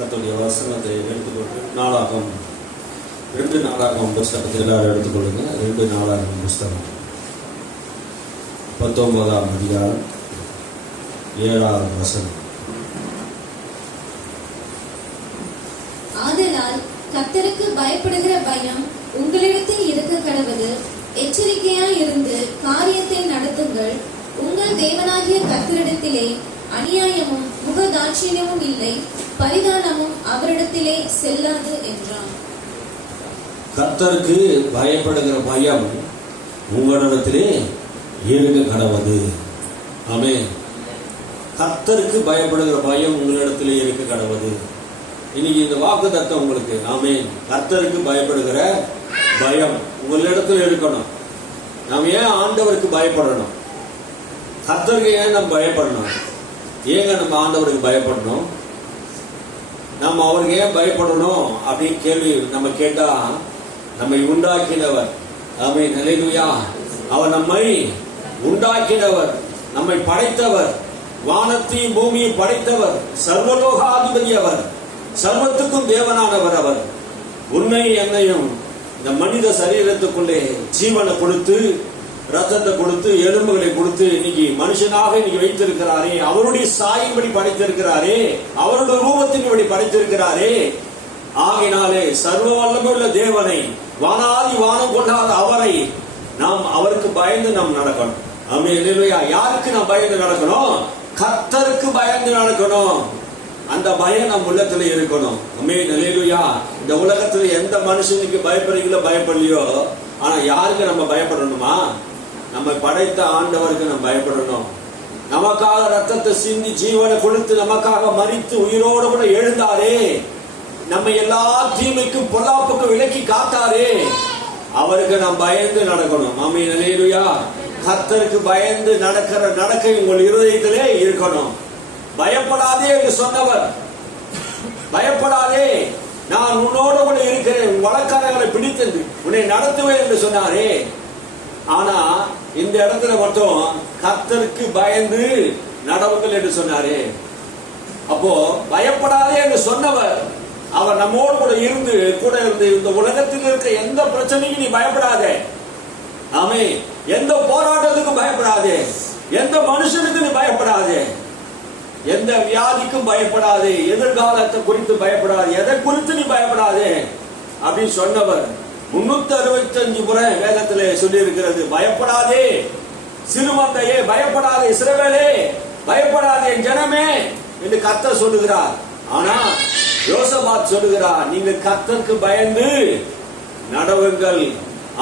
கர்த்தருடைய வசனத்தை எடுத்துக்கொண்டு நாளாகம் 2 நாளாகம் புஸ்தகத்தை எல்லாரும் எடுத்துக்கொள்ளுங்க. 2 நாளாகம் புஸ்தகம் 19ஆம் அதிகாரம் 7ஆம் வசனம். ஆதலால் கர்த்தருக்கு பயப்படுகிற பயம் உங்களிடத்தில் இருக்க கடவது. எச்சரிக்கையாய் இருந்து காரியத்தை நடத்துங்கள். உங்கள் தேவனாகிய கர்த்தரிடத்திலே அநியாயமும் முகதாட்சியமும் இல்லை, பரிதானமும் அவரிடத்திலே செல்லாது என்றான். கர்த்தருக்கு பயப்படுகிற பயம் உங்களிடத்திலே இருக்க கடவது. ஆமென். கர்த்தருக்கு பயப்படுகிற பயம் உங்களிடத்திலே இருக்க கடவது. இன்னைக்கு இந்த வாக்குத்தத்தம் உங்களுக்கு. ஆமென். கர்த்தருக்கு பயப்படுகிற பயம் உங்களிடத்துல இருக்கணும். நாம் ஏன் ஆண்டவருக்கு பயப்படணும்? கர்த்தருக்கு ஏன் நம்ம பயப்படணும்? ஏங்க நம்ம ஆண்டவருக்கு பயப்படணும்? நம்ம அவருக்கு ஏன் பயப்படணும் அப்படின்னு கேள்வி நம்ம கேட்டா, நம்மை உண்டாக்கினவர், ஆமென், அல்லேலூயா, அவர் நம்மை உண்டாக்கினவர், நம்மை படைத்தவர், வானத்தையும் பூமியை படைத்தவர், சர்வலோகாதிபதி அவர், சர்வத்துக்கும் தேவனானவர் அவர். உன்னை என்னையும் இந்த மனித சரீரத்துக்குள்ளே ஜீவனை கொடுத்து, ரத்தத்தை கொடுத்து, எலும்புகளை கொடுத்து இன்னைக்கு மனுஷனாக இன்னைக்கு வைத்திருக்கிறாரே, அவருடைய சாயின்படி படைத்திருக்கிறாரே, அவருடைய ரூபத்தின்படி படைத்திருக்கிறாரே. ஆகினாலே சர்வ வல்லமையுள்ள தேவனை, வானாதி வானம் கொண்டாத அவரை நாம் அவருக்கு பயந்து நாம் நடக்கணும். ஆமென், அல்லேலூயா. யாருக்கு நாம் பயந்து நடக்கணும்? கர்த்தருக்கு பயந்து நடக்கணும். அந்த பயம் நம் உள்ளத்துல இருக்கணும். ஆமென், அல்லேலூயா. இந்த உலகத்துல எந்த மனுஷனுக்கு பயப்படுறீங்களோ பயப்படலையோ, ஆனா யாருக்கு நம்ம பயப்படணுமா? நம்ம படைத்த ஆண்டவருக்கு நம்ம பயப்படணும். நமக்காக ரத்தத்தை சிந்தி ஜீவனை கொடுத்து நமக்காக மரித்து உயிரோடு கூட எழுந்தாரே, நம்ம எல்லா தீமைக்கும் பொல்லாப்புக்கும் விலக்கி காத்தாரே, அவருக்கு நாம் பயந்து நடக்கணும். ஆமென், அல்லேலூயா. கர்த்தருக்கு பயந்து நடக்கிற நடக்கை உங்கள் இருதயத்திலே இருக்கணும். பயப்படாதே என்று சொன்னவர், பயப்படாதே, நான் உன்னோடு கூட இருக்கிறேன், வழக்காரர்களை பிடித்து உன்னை நடத்துவேன் என்று சொன்னாரே. ஆனா இந்த இடத்துல மட்டும் கர்த்தருக்கு பயந்து நடவுங்கள் என்று சொன்னாரே. அப்போ பயப்படாதே என்று சொன்னவர், அவர் நம்மோடு கூட இருந்து இந்த உலகத்தில் இருக்க எந்த பிரச்சனைக்கும் நீ பயப்படாதே. ஆமே, எந்த போராட்டத்துக்கும் பயப்படாதே, எந்த மனுஷனுக்கு நீ பயப்படாதே, எந்த வியாதிக்கும் பயப்படாதே, எதிர்காலத்தை குறித்து பயப்படாதே, எதை குறித்து நீ பயப்படாதே அப்படின்னு சொன்னவர் 365 முறை வேதத்திலே சொல்லி இருக்கிறது. பயப்படாதே சிறுமந்தையே, பயப்படாதே இஸ்ரவேலே, பயப்படாதே ஜனமே என்று கர்த்தர் சொல்லுகிறார். ஆனா யோசபாத் சொல்லுகிறார், நீங்க கர்த்தருக்கு பயந்து நடவுங்கள்.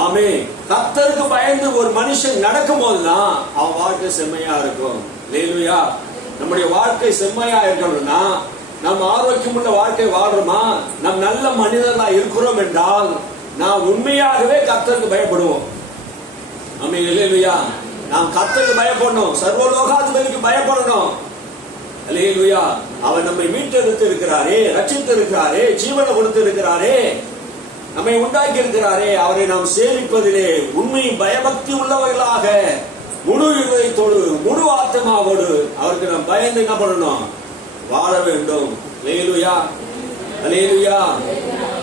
ஆமே, கர்த்தருக்கு பயந்து ஒரு மனுஷன் நடக்கும் போதுதான் அவன் வாழ்க்கை செம்மையா இருக்கும். அல்லேலூயா. நம்முடைய வாழ்க்கை செம்மையா இருக்கணும்னா, நம்ம ஆரோக்கியமுள்ள வாழ்க்கை வாழ்றோமா, நம் நல்ல மனிதர்களா இருக்கிறோம் என்றால் நாம் உண்மையாகவே கர்த்தருக்கு பயப்படுவோம். ஆமென், அல்லேலூயா. நாம் கர்த்தருக்கு பயப்படணும், சர்வலோகாதிபதிக்கு பயப்படணும். அல்லேலூயா. அவர் நம்மை மீட்டெடுத்து இருக்கிறாரே, ரட்சித்து இருக்கிறாரே, ஜீவனை கொடுத்து இருக்கிறாரே, நம்மை உண்டாக்கி இருக்கிறாரே, அவரை நாம் சேவிப்பதிலே உண்மை பயபக்தி உள்ளவர்களாக முழு இருதயத்தோடு முழு ஆத்மாவோடு அவருக்கு நாம் பயந்து என்ன பண்ணணும்? வாழ வேண்டும். அல்லேலூயா, அல்லேலூயா.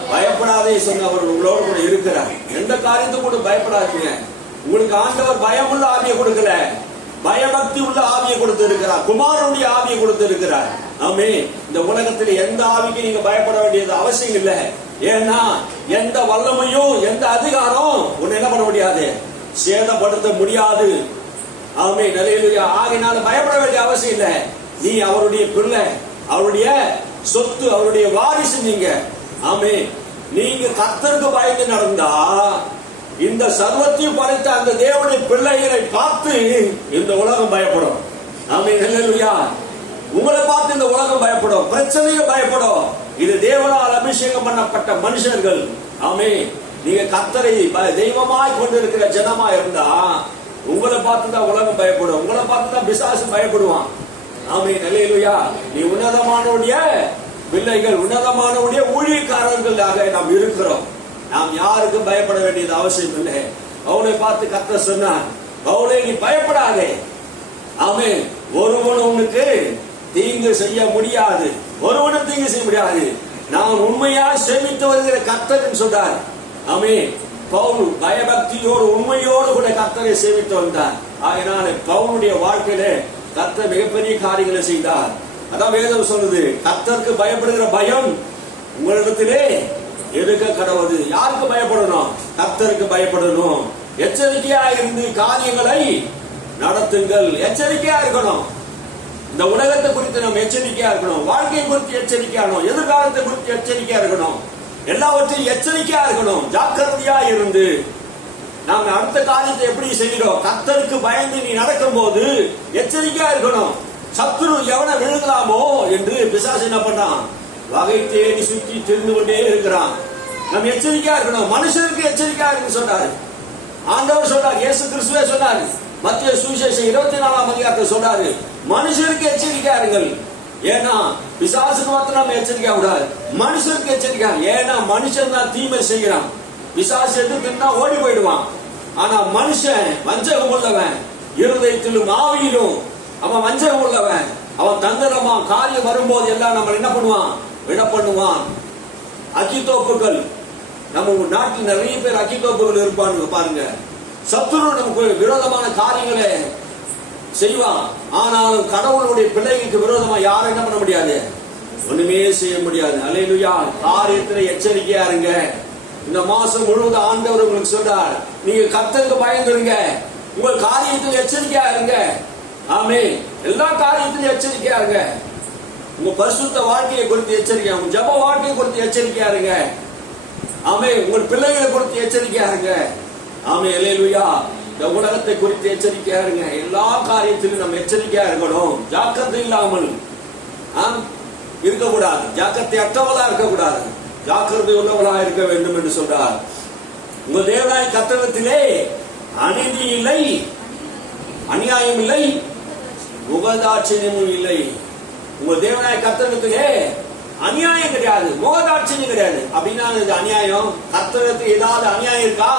பயப்படாதே சொன்ன அவர் உங்களோடு கூட இருக்கிறார். எந்த காரியத்துக்கும் கூட பயப்படாதீங்க. உங்களுக்கு ஆண்டவர் பயமுள்ள ஆவியை கொடுக்கல, பயபக்தி உள்ள ஆவியை கொடுத்து இருக்கிறார், குமாரனுடைய ஆவியை கொடுத்து இருக்கிறார். ஆமே, இந்த உலகத்தில் எந்த ஆவிக்கு நீங்க பயப்பட வேண்டியது அவசியம் இல்லை. ஏன்னா எந்த வல்லமையும் எந்த அதிகாரம் உன்னை என்ன பண்ண முடியாது, சேதப்படுத்த முடியாது. ஆமே, அல்லேலூயா. ஆகினால பயப்பட வேண்டிய அவசியம் இல்லை. நீ அவருடைய பிள்ளை, அவருடைய சொத்து, அவருடைய வாரிசு நீங்க. ஆமே, நீங்க கர்த்தருக்கு பயந்து நடந்தா இந்த சர்வத்தையும் படைத்த அந்த தேவனுடைய பிள்ளைகளை பார்த்து இந்த உலகம் பயப்படும். ஆமென், அல்லேலூயா. உங்களை பார்த்து இந்த உலகம் பயப்படும், பிரச்சனைக்கு பயப்படும். இது தேவனால் அபிஷேகம் பண்ணப்பட்ட மனுஷர்கள். ஆமே, நீங்க கர்த்தரை தெய்வமாய் கொண்டிருக்கிற ஜனமா இருந்தா உங்களை பார்த்து தான் உலகம் பயப்படும், உங்களை பார்த்து தான் பிசாசு பயப்படுவான். ஆமென், அல்லேலூயா. நீ உன்னதமானவருடைய பிள்ளைகள், உன்னதமானவருடைய ஊழியக்காரர்களாக நாம் இருக்கிறோம். நாம் யாருக்கும் பயப்பட வேண்டியது அவசியம் இல்லை. அவளை பார்த்து கர்த்தர் சொன்னார், அவளை நீ பயப்படாதே. ஆமென். ஒருவன் உனக்கு தீங்கு செய்ய முடியாது. ஒருவனும் தீங்கு செய்ய முடியாது. நான் உண்மையா சேமித்து வருகிற கர்த்தர் சொல்றார். ஆமென். பவுல் பயபக்தியோடு உண்மையோடு கூட கர்த்தரை சேமித்து வந்தார். ஆகையினால பவுலுடைய வாழ்க்கையில கர்த்தர் மிகப்பெரிய காரியங்களை செய்தார். அதான் வேதம் சொல்லுது, கர்த்தருக்கு பயப்படுகிற பயம் உங்களிடத்திலே இருக்க கடவுது. யாருக்கு பயப்படணும்? கர்த்தருக்கு பயப்படணும். எச்சரிக்கையா இருந்து காரியங்களை நடத்துங்கள். எச்சரிக்கையா இருக்கணும். இந்த உலகத்தை குறித்து நம்ம எச்சரிக்கையா இருக்கணும். வாழ்க்கையை குறித்து எச்சரிக்கையா இருக்கணும். எதிர்காலத்தை குறித்து எச்சரிக்கையா இருக்கணும். எல்லாவற்றையும் எச்சரிக்கையா இருக்கணும். ஜாக்கிரதையா இருந்து நாம அடுத்த காரியத்தை எப்படி செய்கிறோம்? கர்த்தருக்கு பயந்து நீ நடக்கும் போது எச்சரிக்கையா இருக்கணும். சத்துரு எவனை விழுகலாமோ என்று பிசாசு என்ன பண்றான்? வகை தேடி சுற்றி தெரிந்து கொண்டே இருக்கிறான். நம்ம எச்சரிக்கையா இருக்கணும். மனுஷனுக்கு எச்சரிக்கையா இருக்கு சொன்னாரு ஆண்டவர். சொன்னார், இயேசு கிறிஸ்துவே சொன்னாரு. மத்திய சுவிசேஷம் 24ஆம் அதிகாரத்தை சொன்னாரு, மனுஷருக்கு எச்சரிக்கையா இருங்கள். ஏன்னா பிசாசுக்கு மாத்திரம் நம்ம எச்சரிக்கையா கூடாது, மனுஷருக்கு எச்சரிக்கை. ஏன்னா மனுஷன் தான் தீமை செய்கிறான். பிசாசு எதிர்த்துனா ஓடி போயிடுவான். ஆனா மனுஷன் வஞ்சகம் உள்ளவன், இருதயத்திலும் ஆவியிலும் அவன் வஞ்சகம் உள்ளவன். அவன் தந்திரமா காரியம் வரும்போது எல்லாம் நம்ம என்ன பண்ணுவான்? விட பண்ணுவான். அக்கித்தோப்புகள், நம்ம நாட்டில் நிறைய பேர் அக்கித்தோப்புகள் இருப்பாங்க பாருங்க. சத்துரு நமக்கு விரோதமான காரியங்களை செய்வான். ஆனாலும் கடவுளுடைய பிள்ளைகளுக்கு விரோதமா யாரும் என்ன பண்ண முடியாது? ஒண்ணுமே செய்ய முடியாது. அல்லேலூயா. காரியத்துல எச்சரிக்கையா இருங்க. இந்த மாசம் முழுவதும் ஆண்டவர் உங்களுக்கு சொல்றார், நீங்க கர்த்தருக்கு பயந்துருங்க. உங்கள் காரியத்தில் எச்சரிக்கையா இருங்க. ஆமென். எல்லா காரியத்திலும் எச்சரிக்கையா இருங்க. உங்க பரிசுத்த வாழ்க்கையை குறித்து எச்சரிக்கையா, உங்க ஜப வாழ்க்கையை குறித்து எச்சரிக்கையா இருங்க. ஆமென். உங்கள் பிள்ளைகளை குறித்து எச்சரிக்கையா இருங்க. ஆமென். அல்லேலூயா. இந்த உலகத்தை குறித்து எச்சரிக்கையா இருங்க. எல்லா காரியத்திலும் நம்ம எச்சரிக்கையா இருக்கணும். ஜாக்கிரதை இல்லாமல் இருக்கக்கூடாது. ஜாக்கிரதை அற்றவளா இருக்கக்கூடாது. ஜாக்கிரதை உள்ளவளா இருக்க வேண்டும் என்று சொல்றார். உங்கள் தேவனாய் கர்த்தரிடத்திலே அநீதி இல்லை, அநியாயம் இல்லை, முகதாட்சியமும் இல்லை. உங்கள் தேவனாய் கர்த்தரிடத்திலே அநியாயம் கிடையாது, முகதாட்சியம் கிடையாது. அப்படின்னா அநியாயம். கர்த்தரிடத்தில் ஏதாவது அநியாயம் இருக்கா?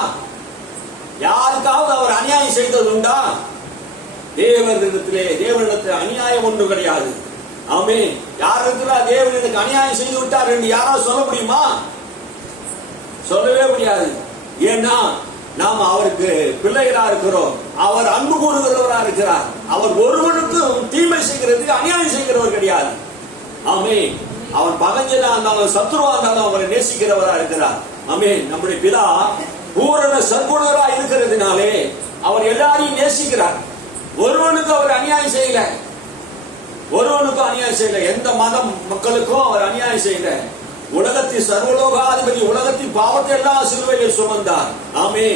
யாருக்காவது அவர் அநியாயம் செய்தது உண்டா? தேவனிடத்தில் அநியாயம் ஒன்று கிடையாது. ஆமென். யாரிடத்துல தேவனுக்கு அநியாயம் செய்து விட்டார் என்று யாராவது சொல்ல முடியுமா? சொல்லவே முடியாது. ஏன்னா நாம் அவருக்கு பிள்ளைகளா இருக்கிறோம். அவர் அன்பு கூறுகிறவரா இருக்கிறார். அவர் ஒருவருக்கும் தீமை செய்கிறதுக்கு அநியாயம் செய்கிறவர் கிடையாது. ஆமென். அவர் பகஞ்சனா இருந்தாலும் சத்துருவா இருந்தாலும் அவரை நேசிக்கிறவரா இருக்கிறார். ஆமென். நம்முடைய பிதா பூரண சர்க்குணரா இருக்கிறதுனாலே அவர் எல்லாரையும் நேசிக்கிறார். ஒருவனுக்கு அவர் அநியாயம் செய்யல. ஒருவனுக்கும் அநியாயம் செய்யல. எந்த மதம் மக்களுக்கும் அவர் அநியாயம் செய்யல. உலகத்தின் சர்வலோகாதிபதி உலகத்தின் பாவத்தை எல்லாம் சிலுவையில் சுமந்தார். ஆமே.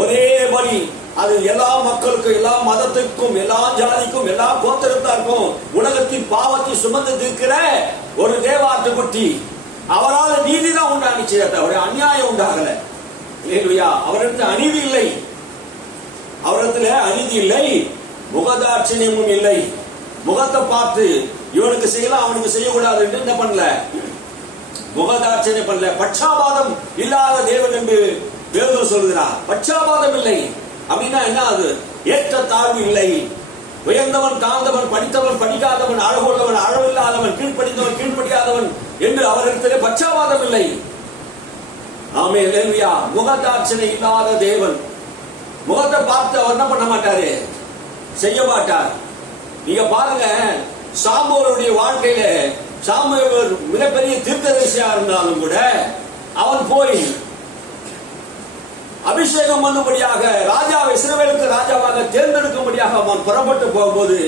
ஒரே வழி. அது எல்லா மக்களுக்கும், எல்லா மதத்துக்கும், எல்லா ஜாதிக்கும், எல்லா கோத்திரத்தாருக்கும் உலகத்தின் பாவத்தை சுமந்து இருக்கிற ஒரு தேவாட்டுக்குட்டி. அவரால் நீதி தான் உண்டானிச்சு, தவிர அநியாயம் உண்டாகல. அவரிடத்தில் அநீதி இல்லை. அவரிடத்துல அநீதி இல்லை, முகதாட்சியமும் இல்லை. முகத்தை பார்த்து இவனுக்கு செய்யலாம் அவனுக்கு செய்யக்கூடாது என்று என்ன பண்ணல? முகதாட்சியம் பண்ணல. பட்சாபாதம் இல்லாத தேவன் என்று வேதம் சொல்கிறார். பட்சாபாதம் இல்லை அப்படின்னா என்ன? அது ஏற்ற தாழ்வு இல்லை. உயர்ந்தவன் தாழ்ந்தவன், படித்தவன் படிக்காதவன், அழகுள்ளவன் அழவில்லாதவன், கீழ்ப்படிந்தவன் கீழ்ப்படியாதவன் என்று அவரிடத்திலே பட்சாபாதம் இல்லை. ஆமே. அல்லேலூயா. முகதாட்சியம் இல்லாத தேவன். முகத்தை பார்த்து அவர் என்ன பண்ண மாட்டாரு? செய்ய மாட்டார். நீங்க பாருங்க, சாமுவேலுடைய வாழ்க்கையில சாமுவேல் மிகப்பெரிய தீர்க்கதரிசியா இருந்தாலும் கூட அவன் போய் அபிஷேகம் பண்ணும்படியாக ராஜாவை இஸ்ரவேலுக்கு ராஜாவாக தேர்ந்தெடுக்கும்படியாக அவன் புறப்பட்டு போகும்போது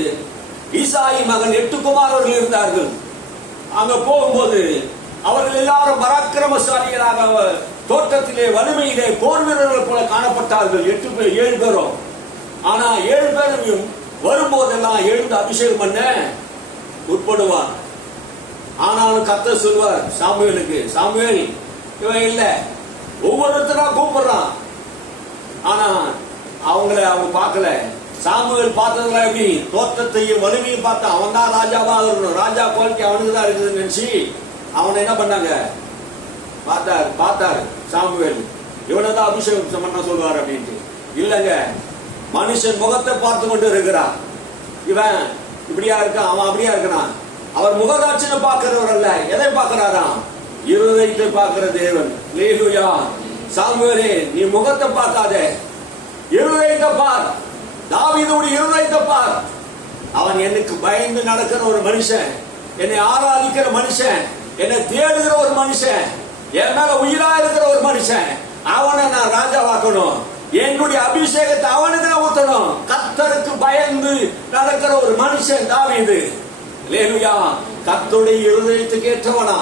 ஈசாயி மகன் 8 குமாரர்கள் இருந்தார்கள். அங்க போகும்போது அவர்கள் எல்லாரும் பராக்கிரமசாலிகளாக தோட்டத்திலே வலிமையிலே போர் வீரர்கள் போல காணப்பட்டார்கள். 7 பேரும். ஆனா 7 பேரும் வரும்போதெல்லாம் எழுந்து அபிஷேகம் பண்ண உட்படுவார். ஆனாலும் கர்த்தர் சொல்வார் சாமுவேலுக்கு, சாமுவேல் இவன் இல்ல, ஒவ்வொருத்தரா கூப்பிடுறான். ஆனா அவங்க பார்க்கல. சாமுவேல் பார்த்ததுல எப்படி? தோற்றத்தையும் வலிமையும் பார்த்தா அவன் தான் ராஜாவா இருக்கணும், ராஜா குவாலிட்டி அவனுக்கு தான் இருக்குதுன்னு நினைச்சு அவனை என்ன பண்ணாங்க? பார்த்தாரு சாமுவேல், இவனை தான் அபிஷேகம் பண்ண சொல்வார் அப்படின்ட்டு. இல்லங்க, மனுஷன் முகத்தை பார்த்து கொண்டு இருக்கிறான். இவன் இப்படியா இருக்கான், அவன் அப்படியா இருக்கிறான். அவர் முகதாட்சியை பார்க்கிறவர் அல்ல. எதை பார்க்கிறாராம்? இருதயத்தை பார்க்கிற தேவன். அல்லேலூயா. சாமுவேலே, நீ முகத்தை பார்க்காத, இருதயத்தை பார். தாவீதுடைய இருதயத்தை பார். அவன் எனக்கு பயந்து நடக்கிற ஒரு மனுஷன், என்னை ஆராதிக்கிற மனுஷன், என்னை தேடுகிற ஒரு மனுஷன், என் மேல உயிரா இருக்கிற ஒரு மனுஷன். அவனை நான் ராஜாவாக்கணும். என்னுடைய அபிஷேகத்தை அவனுக்கு நான் ஊத்தணும். கர்த்தருக்கு பயந்து நடக்கிற ஒரு மனுஷன் தாவீது. அல்லேலூயா. கர்த்தருடைய இருதயத்துக்கு ஏற்றவனா.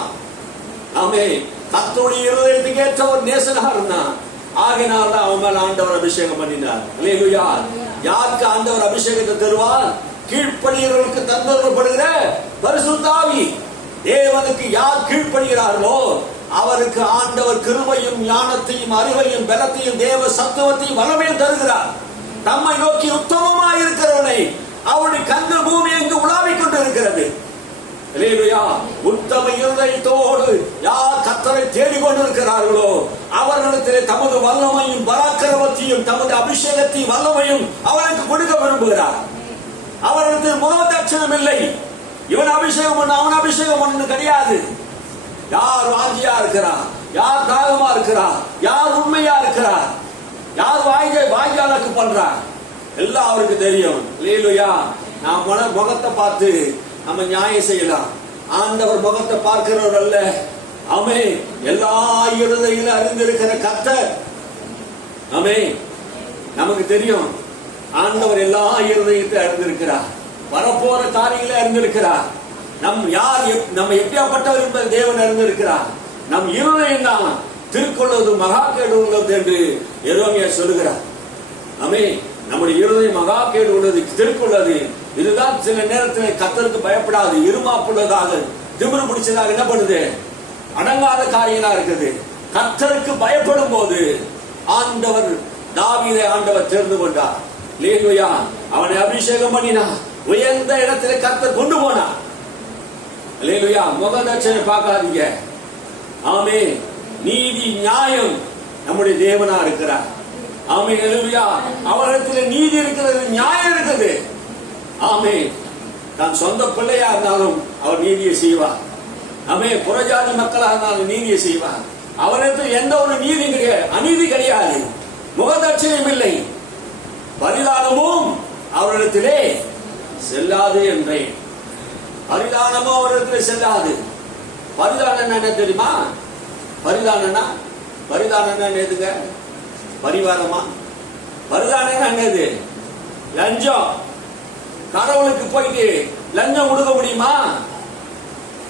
ஆமென். கர்த்தருடைய இருதயத்துக்கு ஏற்ற ஒரு நேசனா இருந்தான். ஆகையினால் தான் அவன் மேல ஆண்டவர் அபிஷேகம் பண்ணினார். அல்லேலூயா. யாருக்கு ஆண்டவர் அபிஷேகத்தை தருவார்? கீழ்ப்படிகிறவர்களுக்கு தந்தரப்படுகிற பரிசுத்த ஆவி. தேவனுக்கு யார் கீழ்ப்படுகிறார்களோ அவருக்கு ஆண்டவர் கிருபையும் ஞானத்தையும் அறிவையும் பலத்தையும் தேவ சத்துவத்தையும் வல்லமையும் தருகிறார். தம்மை நோக்கி உத்தமமாய் இருக்கிறவனை அவருடைய கண்கள் பூமி எங்கு உலாவிக் கொண்டு இருக்கிறது. அல்லேலூயா. உத்தம இருதயத்தோடு யார் கர்த்தரை தேடிக்கொண்டிருக்கிறார்களோ அவர்களிடத்திலே தமது வல்லமையும் பராக்கிரமத்தையும் தமது அபிஷேகத்தையும் வல்லமையும் அவனுக்கு கொடுக்க விரும்புகிறார். அவரிடத்தில் முகதாட்சணம் இல்லை. இவன் அபிஷேகம் பண்ண அவன் அபிஷேகம் பண்ணு கிடையாது. யார் வாஞ்சியா இருக்கிறார், யார் தாகமா இருக்கிறார், யார் உண்மையா இருக்கிறார், யார் வாய்க்காலுக்கு பண்றார், எல்லாம் அவருக்கு தெரியும். அல்லேலூயா. நாம் முகத்தை பார்த்து நம்ம நியாயம் செய்யலாம். ஆண்டவர் முகத்தை பார்க்கிறவர் அல்ல. ஆமென். எல்லா இருதயிலும் அறிந்திருக்கிற கர்த்தர். ஆமென். நமக்கு தெரியும் ஆண்டவர் எல்லா இருதயத்தை அறிந்திருக்கிறார். வரப்போற காரியங்களை அறிந்திருக்கிறார். நம்ம எப்படியாப்பட்டவர் என்பதை தேவன் அறிந்திருக்கிறார். நம் இருதயம் தான் திருக்கொள்வது மகா கேடு உள்ளது என்று எரேமியா சொல்லுகிறார். ஆமென். நம்முடைய இருதயம் மகா கேடு உள்ளது, திருக்குள்ளது. இதுதான் சில நேரத்தில் கர்த்தருக்கு பயப்படாது, இருமாப்புள்ளதாக திமிரு பிடிச்சதாக என்ன பண்ணுது? அடங்காத காரியங்களா இருக்குது. கர்த்தருக்கு பயப்படும் போது ஆண்டவர் தாவீதை ஆண்டவர் தெரிந்து கொண்டார். அல்லேலூயா. அவனை அபிஷேகம் பண்ணினார். உயர்ந்த இடத்திலே கர்த்தர் கொண்டு போனார். அல்லேலூயா. முகதாட்சணை பார்க்காதீங்க. ஆமென். நீதி நியாயம் நம்முடைய தேவனா இருக்கிறார். ஆமென். அல்லேலூயா. அவரிடத்தில் நீதி இருக்கிறது, நியாயம் இருக்குது. ஆமென். நான் சொந்த பிள்ளையா இருந்தாலும் அவர் நீதியை செய்வார். ஆமென். புறஜாதி மக்களா இருந்தாலும் நீதியை செய்வார். அவரிடத்தில் எந்த ஒரு அநீதி கிடையாது, முகதாட்சணியம் இல்லை, பரிதானமும் அவரிடத்திலே செல்லாது என்றேன். பரிதானமும் அவரிடத்திலே செல்லாது. பரிதானம் என்ன தெரியுமா? பரிதானம் எதுங்க? பரிவாரமா? பரிதானம் என்னது? லஞ்சம். கடவுளுக்கு போயிட்டு லஞ்சம் கொடுக்க முடியுமா?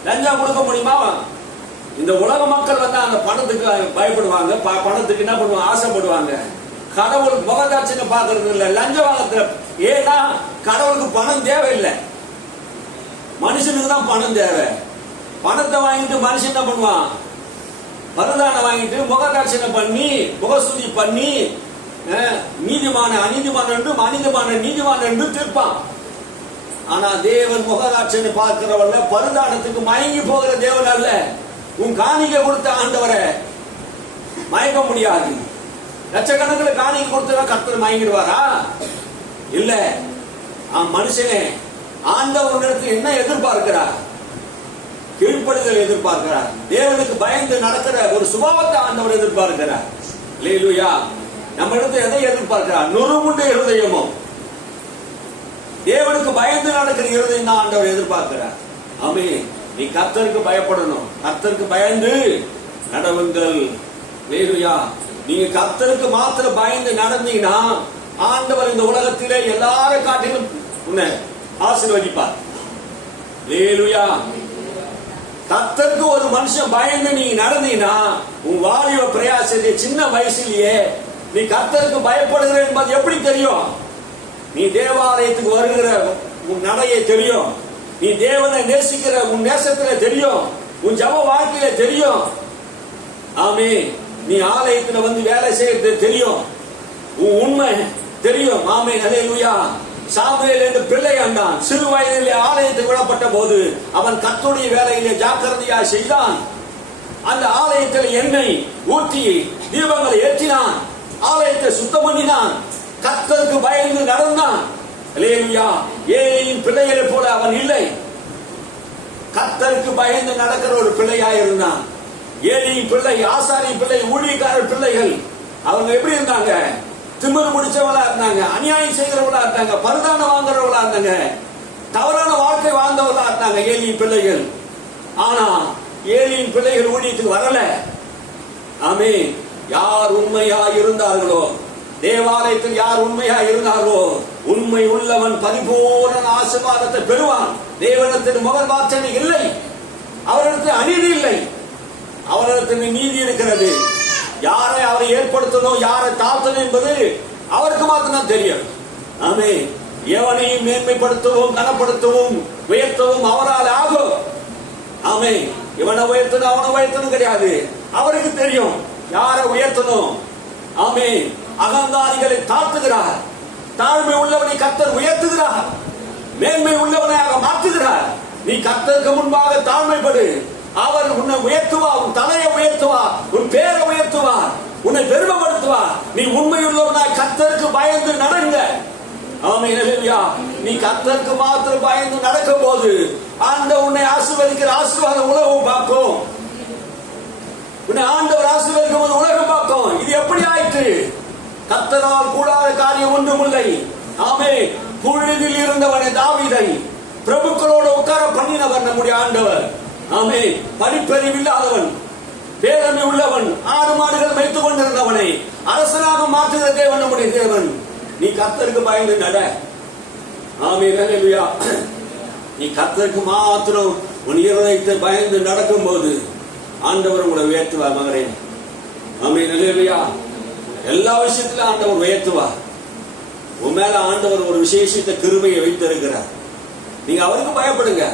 லஞ்சம் கொடுக்க முடியுமா? இந்த உலக மக்கள் வந்து அந்த பணத்துக்கு பயப்படுவாங்க, பணத்துக்கு என்ன பண்ணுவாங்க? ஆசைப்படுவாங்க. கடவுள் முகதாட்சியை பார்க்கறது இல்லை, லஞ்சம் வாங்கத்துல. ஏன்னா கடவுளுக்கு பணம் தேவையில்லை, மனுஷனுக்கு தான் பணம் தேவை. பணத்தை வாங்கிட்டு மனுஷன் என்ன பண்ணுவான்? பரிதானம் வாங்கிட்டு முகதாட்சியை பண்ணி முகஸ்துதி பண்ணி நீதிமான அநீதிமான என்றும் அநீதிமான நீதிமான என்றும் தீர்ப்பான். ஆனா தேவன் முகதாட்சியை பார்க்கிறவல்ல, பரிதானத்துக்கு மயங்கி போகிற தேவன் அல்ல. உன் காணிக்கை கொடுத்த ஆண்டவரை மயக்க முடியாது. லட்சக்கணக்கில் காணிக்கை கொடுத்தா கர்த்தர் மயங்கிடுவாரா? இல்ல. மனுஷனே ஆண்டவரிடத்தில் என்ன எதிர்பார்க்கிறார்? கீழ்ப்படுதல் எதிர்பார்க்கிறார். தேவனுக்கு பயந்து நடக்கிற ஒரு சுபாவத்தை ஆண்டவர் எதிர்பார்க்கிறார். அல்லேலூயா. நம்ம இடத்துல எதை எதிர்பார்க்கிறார்? நுறுமுண்ட இருதயமும் தேவனுக்கு பயந்து நடக்கிற இருதயம் தான் ஆண்டவர் எதிர்பார்க்கிறார். ஆமென். நீ கர்த்தருக்கு பயப்படணும். கர்த்தருக்கு பயந்து நடவுங்கள். அல்லேலூயா. நீங்க கர்த்தருக்கு மாத்திரம் பயந்து நடந்தீங்கன்னா ஆண்டவர் இந்த உலகத்திலே எல்லாரை காட்டிலும் உன்னை ஆசீர்வதிப்பார். அல்லேலூயா. கர்த்தருக்கு ஒரு மனுஷன் பயந்து நீ நடந்தீங்கன்னா உன் வாலிப பிரயாசத்தை சின்ன வயசுலயே நீ கர்த்தருக்கு பயப்படுகிற என்பது எப்படி தெரியும்? நீ தேவாலயத்துக்கு வருகிற உன் நடையை தெரியும், நீ தேவனை நேசிக்கிற உன் நேசத்துல தெரியும், உன் ஜப வாழ்க்கையில தெரியும். ஆமென். நீ ஆலயத்துல வந்து வேலை செய்யறது தெரியும், உன் உண்மை தெரியும். ஆமென். அல்லேலூயா. சாமுவேல் என்று பிள்ளை ஆண்டான். சிறு வயதிலே ஆலயத்துக்கு விடப்பட்ட போது அவன் கர்த்தருடைய வேலையிலே ஜாக்கிரதையா செய்தான். அந்த ஆலயத்தில் எண்ணெய் ஊற்றி தீபங்களை ஏற்றினான், ஆலயத்தை சுத்தம் பண்ணினான், கர்த்தருக்கு பயந்து நடந்தான். அல்லேலூயா. ஏலியின் பிள்ளைகளை போல அவன் இல்லை. கர்த்தருக்கு பயந்து நடக்கிற ஒரு பிள்ளையா இருந்தான். ஏலி பிள்ளை, ஆசாரி பிள்ளை, ஊழியக்காரர் பிள்ளைகள் அவங்க எப்படி இருந்தாங்க? திமிரு முடிச்சவங்களா இருந்தாங்க, அநியாயம் செய்கிறவங்களா இருந்தாங்க, பரிதானம் வாங்குறவங்களா இருந்தாங்க, தவறான வாழ்க்கை வாழ்ந்தவங்களா இருந்தாங்க ஏலி பிள்ளைகள். ஆனா ஏலியின் பிள்ளைகள் ஊழியத்துக்கு வரல. ஆமே. யார் உண்மையா இருந்தார்களோ, தேவாலயத்தில் யார் உண்மையா இருந்தார்களோ, உண்மை உள்ளவன் பரிபூரண ஆசீர்வாதத்தை பெறுவான். தேவனிடத்தில் முகல் வார்த்தை இல்லை, அவரிடத்தில் அநீதி இல்லை, அவரிடத்தில் நீதி இருக்கிறது. யாரை அவரை ஏற்படுத்தணும், யாரை தாழ்த்தணும் என்பது அவருக்கு மாத்திரம் தெரியும். ஆமே. எவனையும் மேன்மைப்படுத்தவும் கனப்படுத்தவும் உயர்த்தவும் அவரால் ஆகும். ஆமே. இவனை உயர்த்தணும் அவனை உயர்த்தணும் கிடையாது, அவருக்கு தெரியும் யாரை உயர்த்தணும். ஆமே. அகங்காரிகளை தாழ்த்துகிறார், தாழ்மை உள்ளவனை கர்த்தர் உயர்த்துகிறார், மேன்மை உள்ளவனாக மாற்றுகிறார். நீ கர்த்தருக்கு முன்பாக தாழ்மைப்படு, அவர் உன்னை உயர்த்துவார், உன் தலையை உயர்த்துவார், உன் பேரை உயர்த்துவார், உன்னை பெருமைப்படுத்துவார். நீ உண்மையுள்ளவனாய் கர்த்தருக்கு பயந்து நடங்க. ஆமென். அல்லேலூயா. நீ கர்த்தருக்கு மாத்திரம் பயந்து நடக்கும் போது ஆண்டவர் உன்னை ஆசீர்வதிக்கிற ஆசீர்வாதம் உலகம் பார்க்கும். உன்னை ஆண்டவர் ஆசீர்வதிக்கும் போது உலகம் பார்க்கும். இது எப்படி ஆயிற்று? கர்த்தரால் கூடாத காரியம் ஒன்றும் இல்லை. ஆமென். புழுதியில் இருந்தவனை தாவீதை பிரபுக்களோடு உட்கார பண்ணினவர் நம்முடைய ஆண்டவர். ஆமென். படிப்பறிவில்லாதவன், பேரமை உள்ளவன், ஆடு மாடுகள் வைத்துக் கொண்டிருந்தவனை அரசனாக மாற்றுகிற தேவன் நம்முடைய தேவன். நீ கர்த்தருக்கு பயந்து நட. ஆமென். அல்லேலூயா. நீ கர்த்தருக்கு மாத்திரம் உன் இருதயத்தை பயந்து நடக்கும் போது ஆண்டவர் உங்களை உயர்த்துவார் மகனே. ஆமென். அல்லேலூயா. எல்லா விஷயத்திலும் ஆண்டவர் உயர்த்துவார். உன் மேல ஆண்டவர் ஒரு விசேஷித்த கிருபையை வைத்திருக்கிறார். நீங்க அவருக்கு பயப்படுங்க.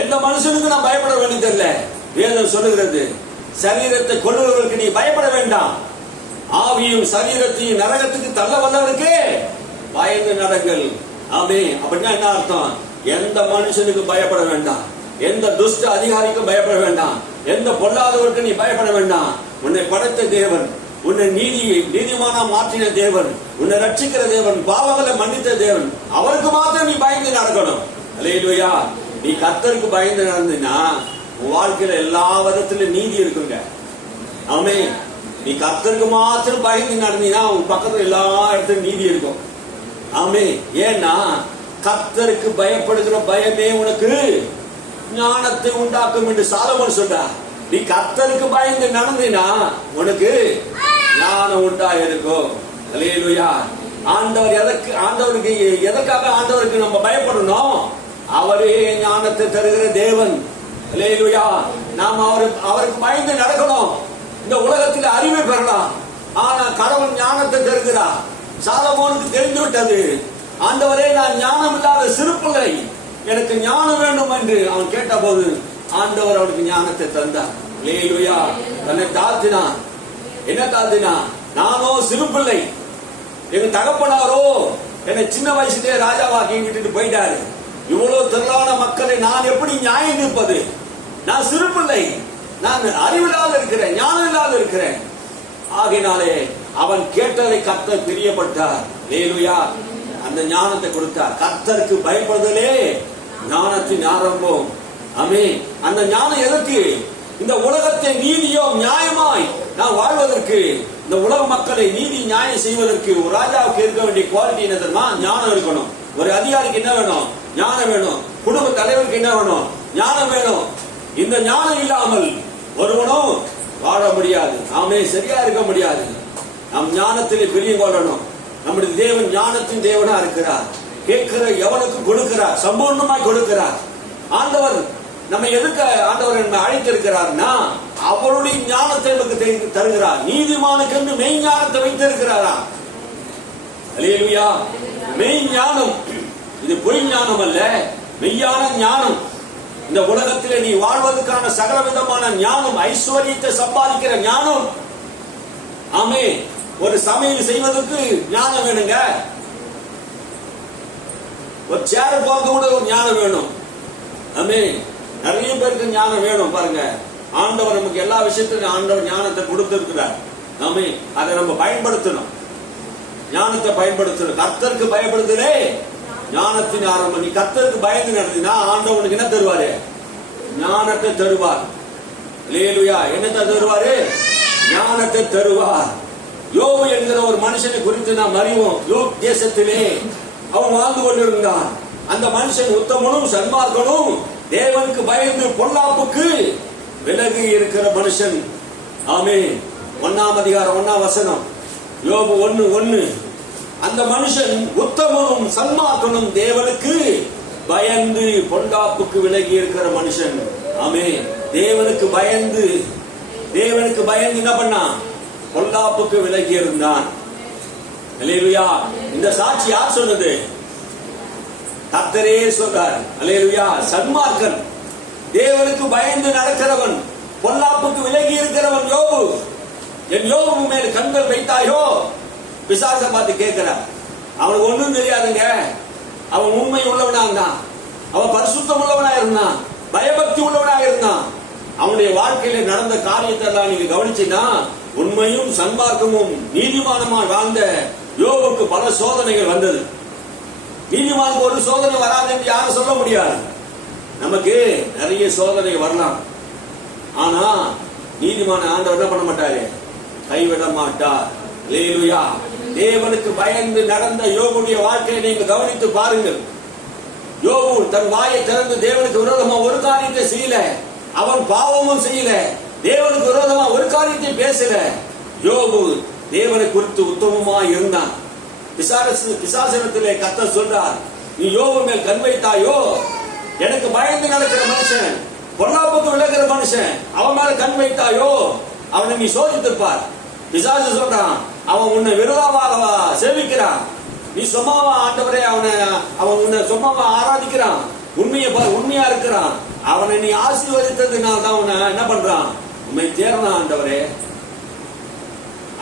எந்த மனுஷனுக்கு நான் பயப்பட வேண்டியதில்லை. வேதம் சொல்லுகிறது, சரீரத்தை கொள்ளுவதற்கு நீ பயப்பட வேண்டாம், ஆவியும் சரீரத்தையும் நரகத்துக்கு தள்ள வல்லவருக்கு பயந்து நடங்கள். ஆமே. அப்படின்னா என்ன அர்த்தம்? எந்த மனுஷனுக்கு பயப்பட வேண்டாம், எந்த துஷ்ட அதிகாரிக்கும் பயப்பட வேண்டாம், எந்த பொல்லாதவருக்கு நீ பயப்பட வேண்டாம். உன்னை படைத்த தேவன், உன்னை நீதிமானா மாற்றின தேவன், உன்னை ரட்சிக்கிற தேவன், பாவங்களை மன்னித்த தேவன், அவருக்கு மாத்திரம் நீ பயந்து நடக்கணும். அல்லேலூயா. நீ கர்த்தருக்கு பயந்து நடந்தீன்னா உன் வாழ்க்கையில எல்லா விதத்திலும் நீதி இருக்குங்க. ஆமே. நீ கர்த்தருக்கு மாத்திரம் பயந்து நடந்தீங்கன்னா உன் பக்கத்துல எல்லா இடத்துலயும் நீதி இருக்கும். ஆமே. ஏன்னா கர்த்தருக்கு பயப்படுகிற பயமே உனக்கு ஞானத்தை உண்டாக்கும் என்று சாலமோன் சொல்றார். நீ கர்த்தருக்கு பயந்து நடந்தீனா உனக்கு ஞானம் உண்டா இருக்கும். அல்லேலூயா. ஆண்டவருக்கு எதற்காக ஆண்டவருக்கு நம்ம பயப்படணும்? அவரே ஞானத்தை தருகிற தேவன். அல்லேலூயா. நாம் அவருக்கு பயந்து நடக்கணும். இந்த உலகத்தில் அறிவை பெறலாம், ஆனா கடவுள் ஞானத்தை தருகிறார். சாலமோனுக்கு தெரிந்து விட்டது, ஆண்டவரே நான் ஞானம் இல்லாத சிறு பிள்ளை, எனக்கு ஞானம் வேண்டும் என்று அவன் கேட்ட போது ஆண்டவர் அவனுக்கு ஞானத்தை தந்தார். அல்லேலூயா. தன்னை தாழ்த்தினான். என்ன தாழ்த்தினான்? நானோ சிறு பிள்ளை, எங்க தகப்பனாரோ என்னை சின்ன வயசுலேயே ராஜாவாக்கி விட்டுட்டு போயிட்டாரு. இவ்வளவு திரளான மக்களை நான் எப்படி நியாயம் நிற்பது? நான் சிறு பிள்ளை, நான் அறிவில்லாத இருக்கிறேன், ஞானம் இல்லாத இருக்கிறேன். ஆகினாலே அவன் கேட்டதை கர்த்தர் பிரியப்பட்டார். அல்லேலூயா. அந்த ஞானத்தை கொடுத்தார். கர்த்தருக்கு பயப்படுதலே ஞானத்தின் ஆரம்பம். ஆமென். அந்த ஞானம் எதற்கு? இந்த உலகத்தை நீதியோ நியாயமாய் நான் வாழ்வதற்கு, இந்த உலக மக்களை நீதி நியாயம் செய்வதற்கு ஒரு ராஜாவுக்கு இருக்க வேண்டிய குவாலிட்டி என்ன தெரியுமா? ஞானம் இருக்கணும். ஒரு அதிகாரிக்கு என்ன வேணும்? ஞானம் வேணும். குடும்ப தலைவருக்கு என்ன வேணும்? ஞானம் வேணும். இந்த ஞானம் இல்லாமல் ஒருவனும் வாழ முடியாது. ஆமே. சரியா இருக்க முடியாது. நம் ஞானத்திலே பிரியம் கொள்ளணும். நம்முடைய தேவன் ஞானத்தின் தேவனா இருக்கிறார். கேட்கிற எவனுக்கு கொடுக்கிறார், சம்பூர்ணமாய் கொடுக்கிறார். ஆண்டவர் நம்ம எதுக்கு ஆண்டவர் நம்ம அழைத்திருக்கிறார்னா அவருடைய ஞானத்தை நமக்கு தருகிறார். நீதிமானுக்கு என்று மெய் ஞானத்தை வைத்திருக்கிறாரா? அல்லேலூயா. மெய் ஞானம். இது பொய் ஞானம் அல்ல, மெய்யான ஞானம். இந்த உலகத்திலே நீ வாழ்வதற்கான சகல விதமான ஞானம், ஐஸ்வர்யத்தை சம்பாதிக்கிற ஞானம். ஆமே. ஒரு சமையல் செய்வதற்கு ஞானம் வேணுங்க. ஒரு சேர் போறது கூட ஒரு ஞானம் வேணும். ஆமே. நிறைய பேருக்கு ஞானம் வேணும். பாருங்க, ஆண்டவர் நமக்கு எல்லா விஷயத்திலும் ஆண்டவர் ஞானத்தை கொடுத்திருக்கிறார். ஆமே. அதை நம்ம பயன்படுத்தணும். ஞானத்தை பயன்படுத்தணும். கர்த்தருக்கு பயப்படுதலே ஞானத்தின் ஆரம்பம். நீ கர்த்தருக்கு பயந்து நடந்தீங்கன்னா ஆண்டவனுக்கு என்ன தருவாரு? ஞானத்தை தருவார். அல்லேலூயா. என்னத்தை தருவாரு? ஞானத்தை தருவார். யோபு என்கிற ஒரு மனுஷனை குறித்து நாம் அறிவோம். யோப் தேசத்திலே அவன் வாழ்ந்து கொண்டிருந்தான். அந்த மனுஷன் உத்தமனும் சன்மார்க்கனும் தேவனுக்கு பயந்து பொல்லாப்புக்கு விலகி இருக்கிற மனுஷன். ஆமென். 1ஆம் அதிகாரம் 1ஆம் வசனம், யோபு 1:1. அந்த மனுஷன் உத்தமனும் சன்மார்க்கனும் தேவனுக்கு பயந்து பொல்லாப்புக்கு விலகி இருக்கிற மனுஷன். ஆமென். தேவனுக்கு பயந்து என்ன பண்ணான்? பொல்லாப்புக்கு விலகி இருந்தான். அல்லேலூயா. இந்த சாட்சி யார் சொன்னது? கர்த்தரே சொல்றார். அல்லேலூயா. சன்மார்க்கன், தேவனுக்கு பயந்து நடக்கிறவன், பொல்லாப்புக்கு விலகி இருக்கிறவன் யோபு. என் யோபு மேல் கண்கள் வைத்தாயோ? பிசாசை பார்த்து கேட்கிறார். அவனுக்கு ஒண்ணும் தெரியாதுங்க. அவன் உண்மை உள்ளவனா இருந்தான், அவன் பரிசுத்தம் உள்ளவனா இருந்தான், பயபக்தி உள்ளவனா இருந்தான். அவனுடைய வாழ்க்கையில நடந்த காரியத்தை எல்லாம் நீங்க கவனிச்சீங்கன்னா, உண்மையும் சன்மார்க்கமும் நீதிமானமா வாழ்ந்த யோபுக்கு பல சோதனைகள் வந்தது. நீதிமானுக்கு ஒரு சோதனை வராது என்று யாரும் சொல்ல முடியாது. நமக்கு நிறைய சோதனை வரலாம், ஆனா நீதிமான ஆண்டவர் என்ன பண்ண மாட்டாரு? கைவிட மாட்டார். அல்லேலூயா. தேவனுக்கு பயந்து நடந்த யோபுடைய வாழ்க்கையை நீங்க கவனித்து பாருங்கள். யோபு தன் வாயை திறந்து தேவனுக்கு விரோதமா ஒரு காரியத்தை செய்யல, அவன் பாவமும் செய்யல, தேவனுக்கு விரோதமா ஒரு காரியத்தை பேசல. யோபு தேவனை குறித்து உத்தமமா இருந்தான். பிசாசனத்திலே கர்த்தர் சொல்றார், நீ யோபு மேல் கண் வைத்தாயோ? எனக்கு பயந்து நடக்கிற மனுஷன், பொல்லாப்புக்கு விலகிற மனுஷன், அவன் மேல கண் வைத்தாயோ? அவனை நீ சோதித்திருப்பார். பிசாசு சொல்றான், அவன் உன்னை விரோதமாக சேவிக்கிறான், நீ சும்மாவா ஆண்டவரே அவன் உன்னை சும்மாவா ஆராதிக்கிறான், உண்மையா இருக்கிறான், அவனை நீ ஆசீர்வதித்ததுனால தான் உன்னை என்ன பண்றான்? உண்மை தேர்ந்தான் ஆண்டவரே.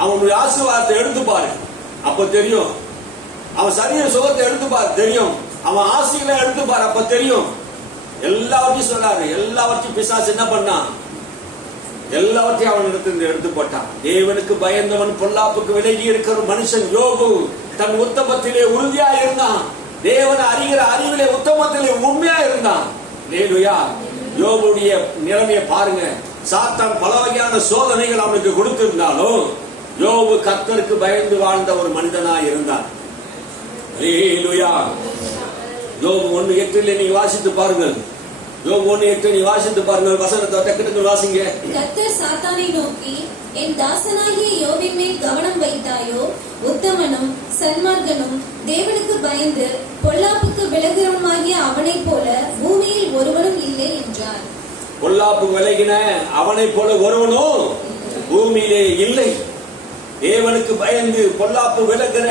அவனுடைய ஆசீர்வாதத்தை எடுத்து பாரு, அப்ப தெரியும். அவன் சரீர சுகத்தை எடுத்து பாரு, தெரியும். அவன் ஆசைகளை எடுத்து பாரு, அப்ப தெரியும். எல்லாவற்றையும் சொன்னாரு. எல்லாவற்றையும் பிசாசு என்ன பண்ணான்? எல்லாவற்றையும் அவன் எடுத்து போட்டான். தேவனுக்கு பயந்தவன், பொல்லாப்புக்கு விலகி இருக்கிற மனுஷன் யோபு தன் உத்தமத்திலே உறுதியா இருந்தான். தேவனை அறிகிற அறிவிலே உத்தமத்திலே உண்மையா இருந்தான். அல்லேலூயா. யோபுடைய நிலைமையை பாருங்க. சாத்தான் பல வகையான சோதனைகள் அவனுக்கு கொடுத்திருந்தாலும் யோபு கர்த்தருக்கு பயந்து வாழ்ந்த ஒரு மனிதனா இருந்தான். அல்லேலூயா. யோபு 1:8 நீங்க வாசித்து பாருங்கள். யோபு 1:8 நீ வாசித்து பாருங்கள். வசனத்தை டக்குனு வாசிங்க. கர்த்தர் சாத்தானை நோக்கி, என் தாசனாகிய யோபின் மேல் கவனம் வைத்தாயோ? உத்தமனும் சன்மார்க்கனும் தேவனுக்கு பயந்து பொல்லாப்புக்கு விலகிறவனுமாகிய அவனைப் போல பூமியில் ஒருவனும் இல்லை என்றார். பொல்லாப்பு விலகின அவனைப் போல ஒருவனும் பூமியிலே இல்லை. தேவனுக்கு பயந்து பொல்லாப்பு விலகிற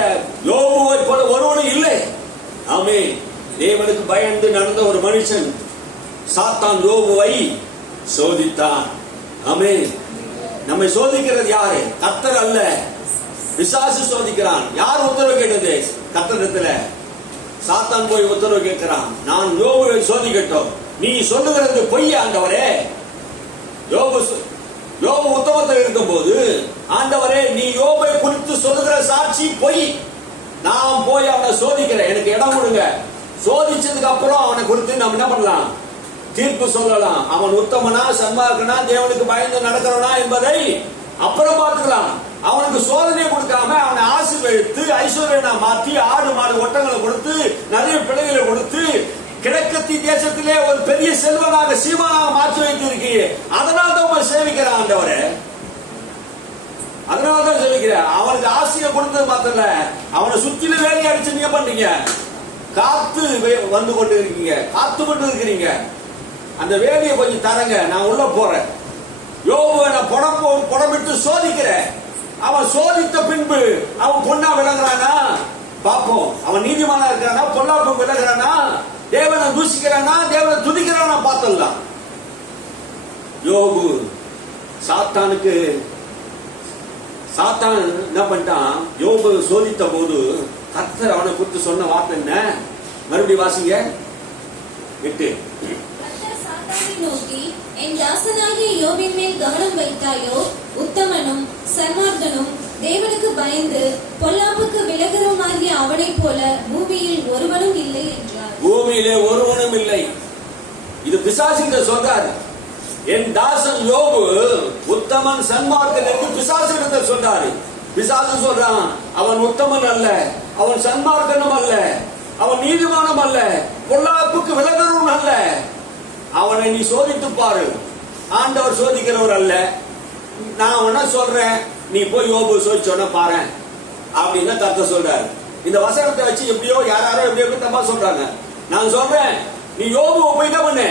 யோபுவை போல ஒருவனும் இல்லை. ஆமென். தேவனுக்கு பயந்து நடந்த ஒரு மனுஷன். சாத்தான் யோபுவை சோதித்தான். ஆமென். நம்மை சோதிக்கிறது யாரு? கர்த்தர் அல்ல, பிசாசு சோதிக்கிறான். யார் உத்தரவு கேட்டது? கர்த்தரிடத்துல. சாத்தான் போய் உத்தரவு கேட்கிறான், நான் யோபுவை சோதிக்கட்டும், நீ சொல்லுகிறது பொய் ஆண்டவரே. யோபு உத்தமத்தில் இருக்கும் போது, ஆண்டவரே நீ யோபை குறித்து சொல்லுகிற சாட்சி பொய், நான் போய் அவனை சோதிக்கிறேன், எனக்கு இடம் கொடுங்க. சோதிச்சதுக்கு அப்புறம் அவனை குறித்து நாம் என்ன பண்ணலாம்? தீர்ப்பு சொல்லலாம். அவன் உத்தமனா சன்மார்க்கனா தேவனுக்கு பயந்து நடக்கிறவனா என்பதை அப்புறம் பார்த்துக்கலாம். அவனுக்கு சோதனை கொடுக்காம அவனை ஆசீர்வதித்து ஐஸ்வர்யனா மாற்றி ஆடு மாடு ஒட்டங்களை கொடுத்து நிறைய பிள்ளைகளை கொடுத்து கிழக்கத்தி தேசத்திலே ஒரு பெரிய செல்வனாக சீமானாக மாற்றி வைத்திருக்கீங்க. அதனால்தான் அவன் சேவிக்கிறான் ஆண்டவரே. அதனால்தான் சேவிக்கிறேன். அவனுக்கு ஆசையை கொடுத்தது மாத்திர அவனை சுற்றில வேலையை அடிச்சு நீங்க பண்றீங்க. காத்து வந்து கொண்டு இருக்கீங்க, காத்து கொண்டு இருக்கிறீங்க. அந்த வேலையை கொஞ்சம் தரங்க, நான் உள்ள போறேன். யோபுவை நான் புடமிட்டு சோதிக்கிறேன். அவன் சோதித்த பின்பு அவன் பொண்ணா விளங்குறானா பாப்போம். அவன் நீதிமானா இருக்கிறானா, பொல்லாப்பு விலகிறானா, தேவனை தூசிக்கிறானா, தேவனை துதிக்கிறானா பார்த்தலாம். யோபு சாத்தான் என்ன பண்ணிட்டான்? யோபு சோதித்த போது கர்த்தர் அவனை குறித்து சொன்ன வார்த்தை என்ன? மறுபடியும் வாசிங்க. 8. நோக்கி, என் தாசனாகிய யோபின் மேல் கவனம் வைத்தாயோ? உத்தமனும் சன்மார்க்கனும் தேவனுக்கு பயந்து பொல்லாப்புக்கு விலகிறவனுமாகிய அவனைப் போல பூமியில் ஒருவனும் இல்லை என்றார். பூமியிலே ஒருவனும் இல்லை. இது பிசாசுகிட்ட சொல்றாரு, என் தாசன் யோபு உத்தமன் சன்மார்க்கன் என்று பிசாசுகிட்ட சொல்றாரு. பிசாசு சொல்றான், அவன் உத்தமன் அல்ல, அவன் சன்மார்க்கனும் அல்ல, அவன் நீதிமானும் அல்ல, பொல்லாப்புக்கு விலகிறவன் அல்ல, அவனை நீ சோதித்து பாரு. ஆண்டவர் சோதிக்கிறவர் அல்ல. நான் உன்ன சொல்றேன், நீ போய் யோபு சோதிச்சோன்னா பாரு அப்படின்னு கர்த்தர் சொல்றாரு. இந்த வசனத்தை வச்சு எப்படியோ யாரோ எப்படியோ தப்பா சொல்றாங்க. நான் சொல்றேன், நீ யோபுவை போய் என்ன பண்ண,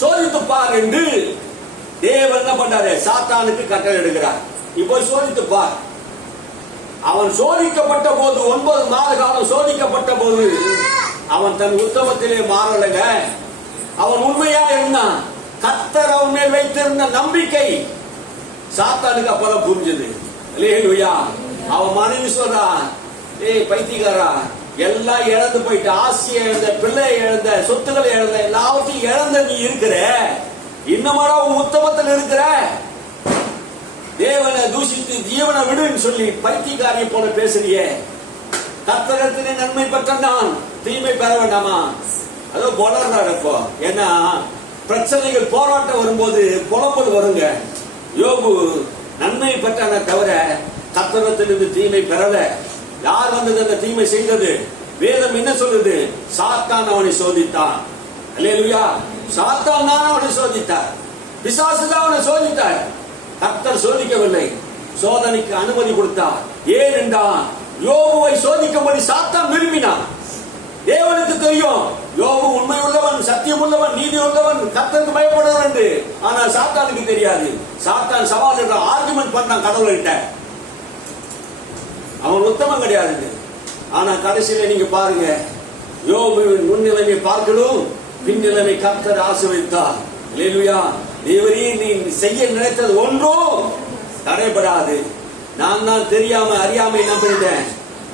சோதித்து பார் என்று தேவன் என்ன பண்றாரு, சாத்தானுக்கு கட்டளை எடுக்கிறார். நீ போய் சோதித்து பார். அவன் சோதிக்கப்பட்ட போது 9 மாத காலம் சோதிக்கப்பட்ட போது அவன் தன் உத்தமத்திலே மாறலைங்க. அவன் உண்மையா இருந்தான். கர்த்தர் அவன் மேல் வைத்திருந்த நம்பிக்கை சாத்தானுக்கு அப்பதான் புரிஞ்சது. அல்லேலூயா. அவன் மனைவி சொல்றா, ஏய் பைத்தியக்காரா, எல்லாம் இழந்து போயிட்டு, ஆசையை இழந்த, பிள்ளை இழந்த, சொத்துக்களை இழந்த, எல்லாவற்றையும் இழந்த நீ இருக்கிற, இன்னமாடா உன் உத்தமத்தில் இருக்கிற, தேவனை தூஷித்து ஜீவனை விடுன்னு சொல்லி பைத்தியக்காரியை போல பேசுறியே. கர்த்தரிடத்திலே நன்மை பெற்ற நான் தீமை பெற வேண்டாமா? அதோ போராடுறாரு. இப்போ ஏன்னா பிரச்சனைகள் போராட்டம் வரும்போது புலம்பல் வருங்க. யோபு நன்மை பெற்றான தவிர கர்த்தரிடத்திலிருந்து தீமை பெறல. யார் வந்தது அந்த தீமை செய்தது? வேதம் என்ன சொல்லுது? சாத்தான் அவனை சோதித்தான். அல்லேலூயா. சாத்தான் தான் அவனை சோதித்தார். பிசாசு தான் அவனை சோதித்தார். கர்த்தர் சோதிக்கவில்லை, சோதனைக்கு அனுமதி கொடுத்தார். ஏன் என்றால் யோபுவை சோதிக்கும்படி சாத்தான் விரும்பினான். தேவனுக்கு தெரியும் யோபு உண்மை உள்ளவன், சத்தியம் உள்ளவன், நீதி உள்ளவன், கர்த்தருக்கு பயப்படுவன் என்று. ஆனால் சாத்தானுக்கு தெரியாது. சாத்தான் சவால் என்ற ஆர்குமெண்ட் பண்ணான் கடவுள்கிட்ட. அவன் உத்தமம் கிடையாது. ஆனா கடைசியில நீங்க பாருங்க, யோபுவின் முன்னிலைமை பார்க்கணும், பின்னிலைமை கர்த்தர் ஆசீர்வதித்தார். அல்லேலூயா. தேவரே, நீ செய்ய நினைத்தது ஒன்றும் தடைபடாது. நான் தான் தெரியாம அறியாம என்ன பண்ணிட்டேன்,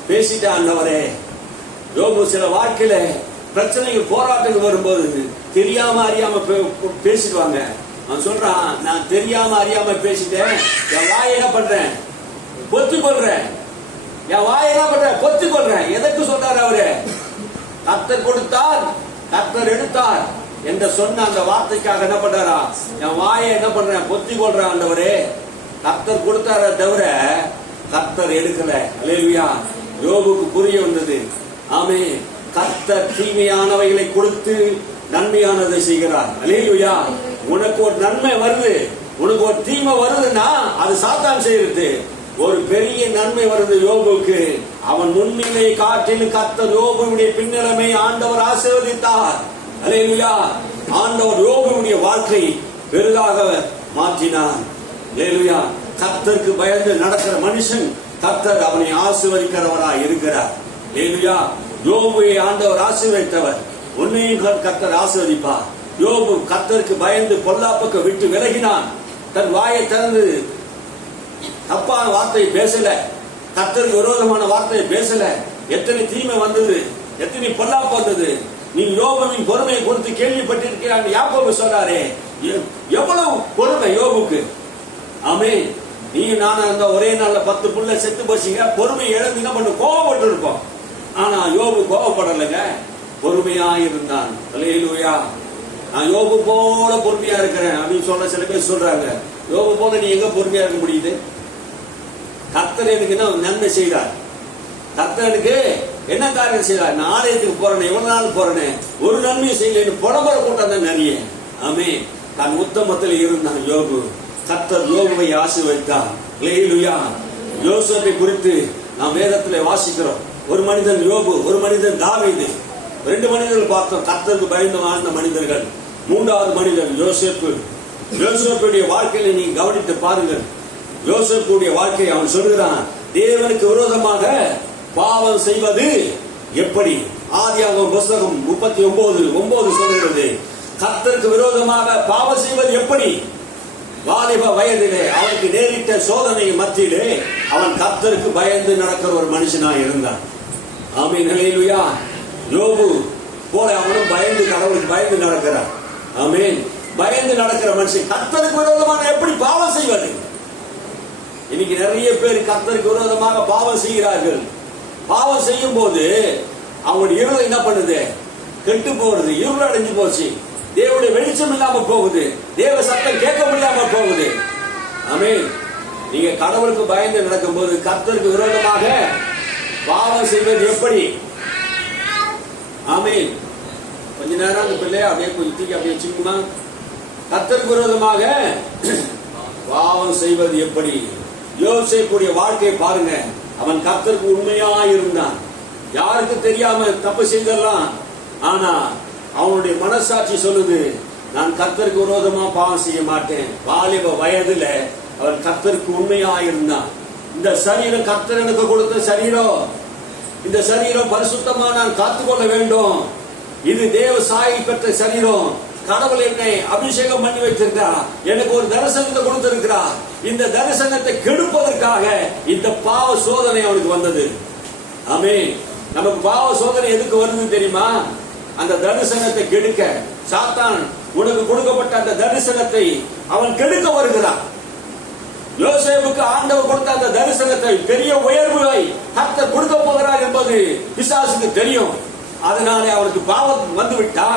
பேசிட்டேன் ஆண்டவரே. யோபு சில வாழ்க்கையில பிரச்சனைகள் போராட்டங்கள் வரும்போது தெரியாம அறியாம பேசிடுவாங்க. அவன் சொல்றான், நான் தெரியாம அறியாம பேசிட்டேன், என் வாயை என்ன பண்றேன், பொத்தி கொள்றேன். என் வாயை என்ன பண்றேன், பொத்தி கொள்றேன். எதற்கு சொல்றாரு அவரு? கர்த்தர் கொடுத்தார், கர்த்தர் எடுத்தார் என்று சொன்ன அந்த வார்த்தைக்காக என்ன பண்றாரா, என் வாயை என்ன பண்றேன், பொத்தி கொள்றேன் ஆண்டவரே. கர்த்தர் கொடுத்தார தவிர கர்த்தர் எடுக்கல. அல்லேலூயா. யோபுக்கு புரிய வந்தது. ஆமே, கர்த்தர் தீமையானவைகளை கொடுத்து நன்மையானதை செய்கிறார். அல்லேலூயா. உனக்கு ஒரு நன்மை வருது, உனக்கு ஒரு தீமை வருதுன்னா அது சாத்தான் செய்யறது. ஒரு பெரிய நன்மை வருது யோபுக்கு. அவன் முன்னிலை காட்டிலும் கர்த்தர் யோபுவுடைய பின்னிலைமை ஆண்டவர் ஆசீர்வதித்தார். அல்லேலூயா. ஆண்டவர் யோபுவுடைய வாழ்க்கை பெரிதாக மாற்றினார். அல்லேலூயா. கர்த்தருக்கு பயந்து நடக்கிற மனுஷன் கர்த்தர் அவனை ஆசீர்வதிக்கிறவராய் இருக்கிறார். அல்லேலூயா. யோபுவை ஆண்டவர் ஆசீர்வதித்தவர், உன்னையும் கர்த்தர் ஆசீர்வதிப்பார். யோபு கர்த்தருக்கு பயந்து பொல்லாப்புக்கு விட்டு விலகினான். தன் வாயை திறந்து தப்பான வார்த்தையை பேசல, கர்த்தருக்கு விரோதமான வார்த்தையை பேசல. எத்தனை தீமை வந்தது, எத்தனை பொல்லாப்பு வந்தது. நீ யோபுவின் பொறுமையை குறித்து கேள்விப்பட்டிருக்கிறான். யாக்கோபு சொல்றாரே, எவ்வளவு பொறுமை யோபுக்கு. ஆமே, நீ நானும் அந்த ஒரே நாள்ல 10 புள்ள செத்து போச்சீங்க. பொறுமை இழந்து என்ன பண்ண, கோபப்பட்டு இருப்போம். ஆனா யோபு கோபப்படலைங்க, பொறுமையா இருந்தான். அல்லேலூயா. நான் யோபு போல பொறுமையா இருக்கிறேன் அப்படின்னு சொல்ற சில பேர் சொல்றாங்க. யோபு போல நீ எங்க பொறுமையா இருக்க முடியுது? கர்த்தர் எனக்கு என்ன நன்மை செய்தார், கர்த்தர் எனக்கு என்ன காரியம் செய்தார். நான் ஆலயத்துக்கு போறேன், எவ்வளவு நாள் போறேன், ஒரு நன்மையும் செய்யல, புலம்பர கூட்டம் தான் நிறைய. ஆமே, தன் உத்தமத்தில் இருந்தான் யோபு. கர்த்தர் யோபுவை ஆசீர்வதித்தார். அல்லேலூயா. யோசேப்பை குறித்து நாம் வேதத்திலே வாசிக்கிறோம். ஒரு மனிதன் யோபு, ஒரு மனிதன் தாவீது. 2 மனிதர்கள் பார்த்தோம், கர்த்தருக்கு பயந்து வாழ்ந்த மனிதர்கள். 3வது மனிதன் யோசேப்பு. யோசேப்புடைய வாழ்க்கையில நீங்க கவனித்து பாருங்கள். யோசேப்புடைய வாழ்க்கை அவன் சொல்கிறான், தேவனுக்கு விரோதமாக பாவம் செய்வது எப்படி? ஆதியாகமம் புத்தகம் 39:9 சொல்கிறது, கர்த்தருக்கு விரோதமாக பாவம் செய்வது எப்படி? வாலிப வயதிலே அவனுக்கு நேரிட்ட சோதனை மத்தியிலே அவன் கர்த்தருக்கு பயந்து நடக்கிற ஒரு மனுஷனாய் இருந்தான். ஆமென். அல்லேலூயா. யோபு போல அவனும் பயந்து, கடவுளுக்கு பயந்து நடக்கிறான். ஆமென். பயந்து நடக்கிற மனுஷன் கர்த்தருக்கு விரோதமாக எப்படி பாவம் செய்வது? இன்னைக்கு நிறைய பேர் கர்த்தருக்கு விரோதமாக பாவம் செய்கிறார்கள். பாவம் செய்யும் போது அவங்களுடைய இருதயம் என்ன பண்ணுது, கெட்டு போறது, இருள் அடைஞ்சு போச்சு. தேவனுடைய வெளிச்சம் இல்லாம போகுது, தேவ சத்தம் கேட்க முடியாம போகுது. ஆமென். நீங்க கடவுளுக்கு பயந்து நடக்கும்போது கர்த்தருக்கு விரோதமாக பாவம் செய்வது எப்படி? ஆமென். கொஞ்ச நேரம் அந்த பிள்ளைய அப்படியே கொஞ்சம் தூக்கி அப்படியே வச்சுக்குமா. கர்த்தருக்கு விரோதமாக பாவம் செய்வது எப்படி? யோசேப்புடைய வாழ்க்கையை பாருங்க. அவன் கர்த்தருக்கு உண்மையா இருந்தான். யாருக்கு தெரியாம தப்பு செய்தெல்லாம். ஆனா அவனுடைய மனசாட்சி சொல்லுது, நான் கர்த்தருக்கு விரோதமா பாவம் செய்ய மாட்டேன். வாலிப வயதுல அவன் கர்த்தருக்கு உண்மையா இருந்தான். இந்த சரீரம் கர்த்தர் எனக்கு கொடுத்த சரீரம், இந்த சரீரம் பரிசுத்தமா நான் காத்துக்கொள்ள வேண்டும். இது தேவ சாயி பெற்ற சரீரம். கடவுள் என்னை அபிஷேகம் பண்ணி வைத்திருக்கிறார், எனக்கு ஒரு தரிசனத்தை கொடுத்திருக்கிறார். இந்த தரிசனத்தை கெடுப்பதற்காக இந்த பாவ சோதனை அவனுக்கு வந்தது. ஆமென். நமக்கு பாவ சோதனை எதுக்கு வருது தெரியுமா? அந்த தரிசனத்தை கெடுக்க. சாத்தான் உனக்கு கொடுக்கப்பட்ட அந்த தரிசனத்தை அவன் கெடுக்க வருகிறான். யோசேப்புக்கு ஆண்டவர் கொடுத்த அந்த தரிசனத்தை, பெரிய உயர்வை கர்த்தர் கொடுக்க போகிறார் என்பது பிசாசுக்கு தெரியும். அதனாலே அவனுக்கு பாவம் வந்து விட்டா,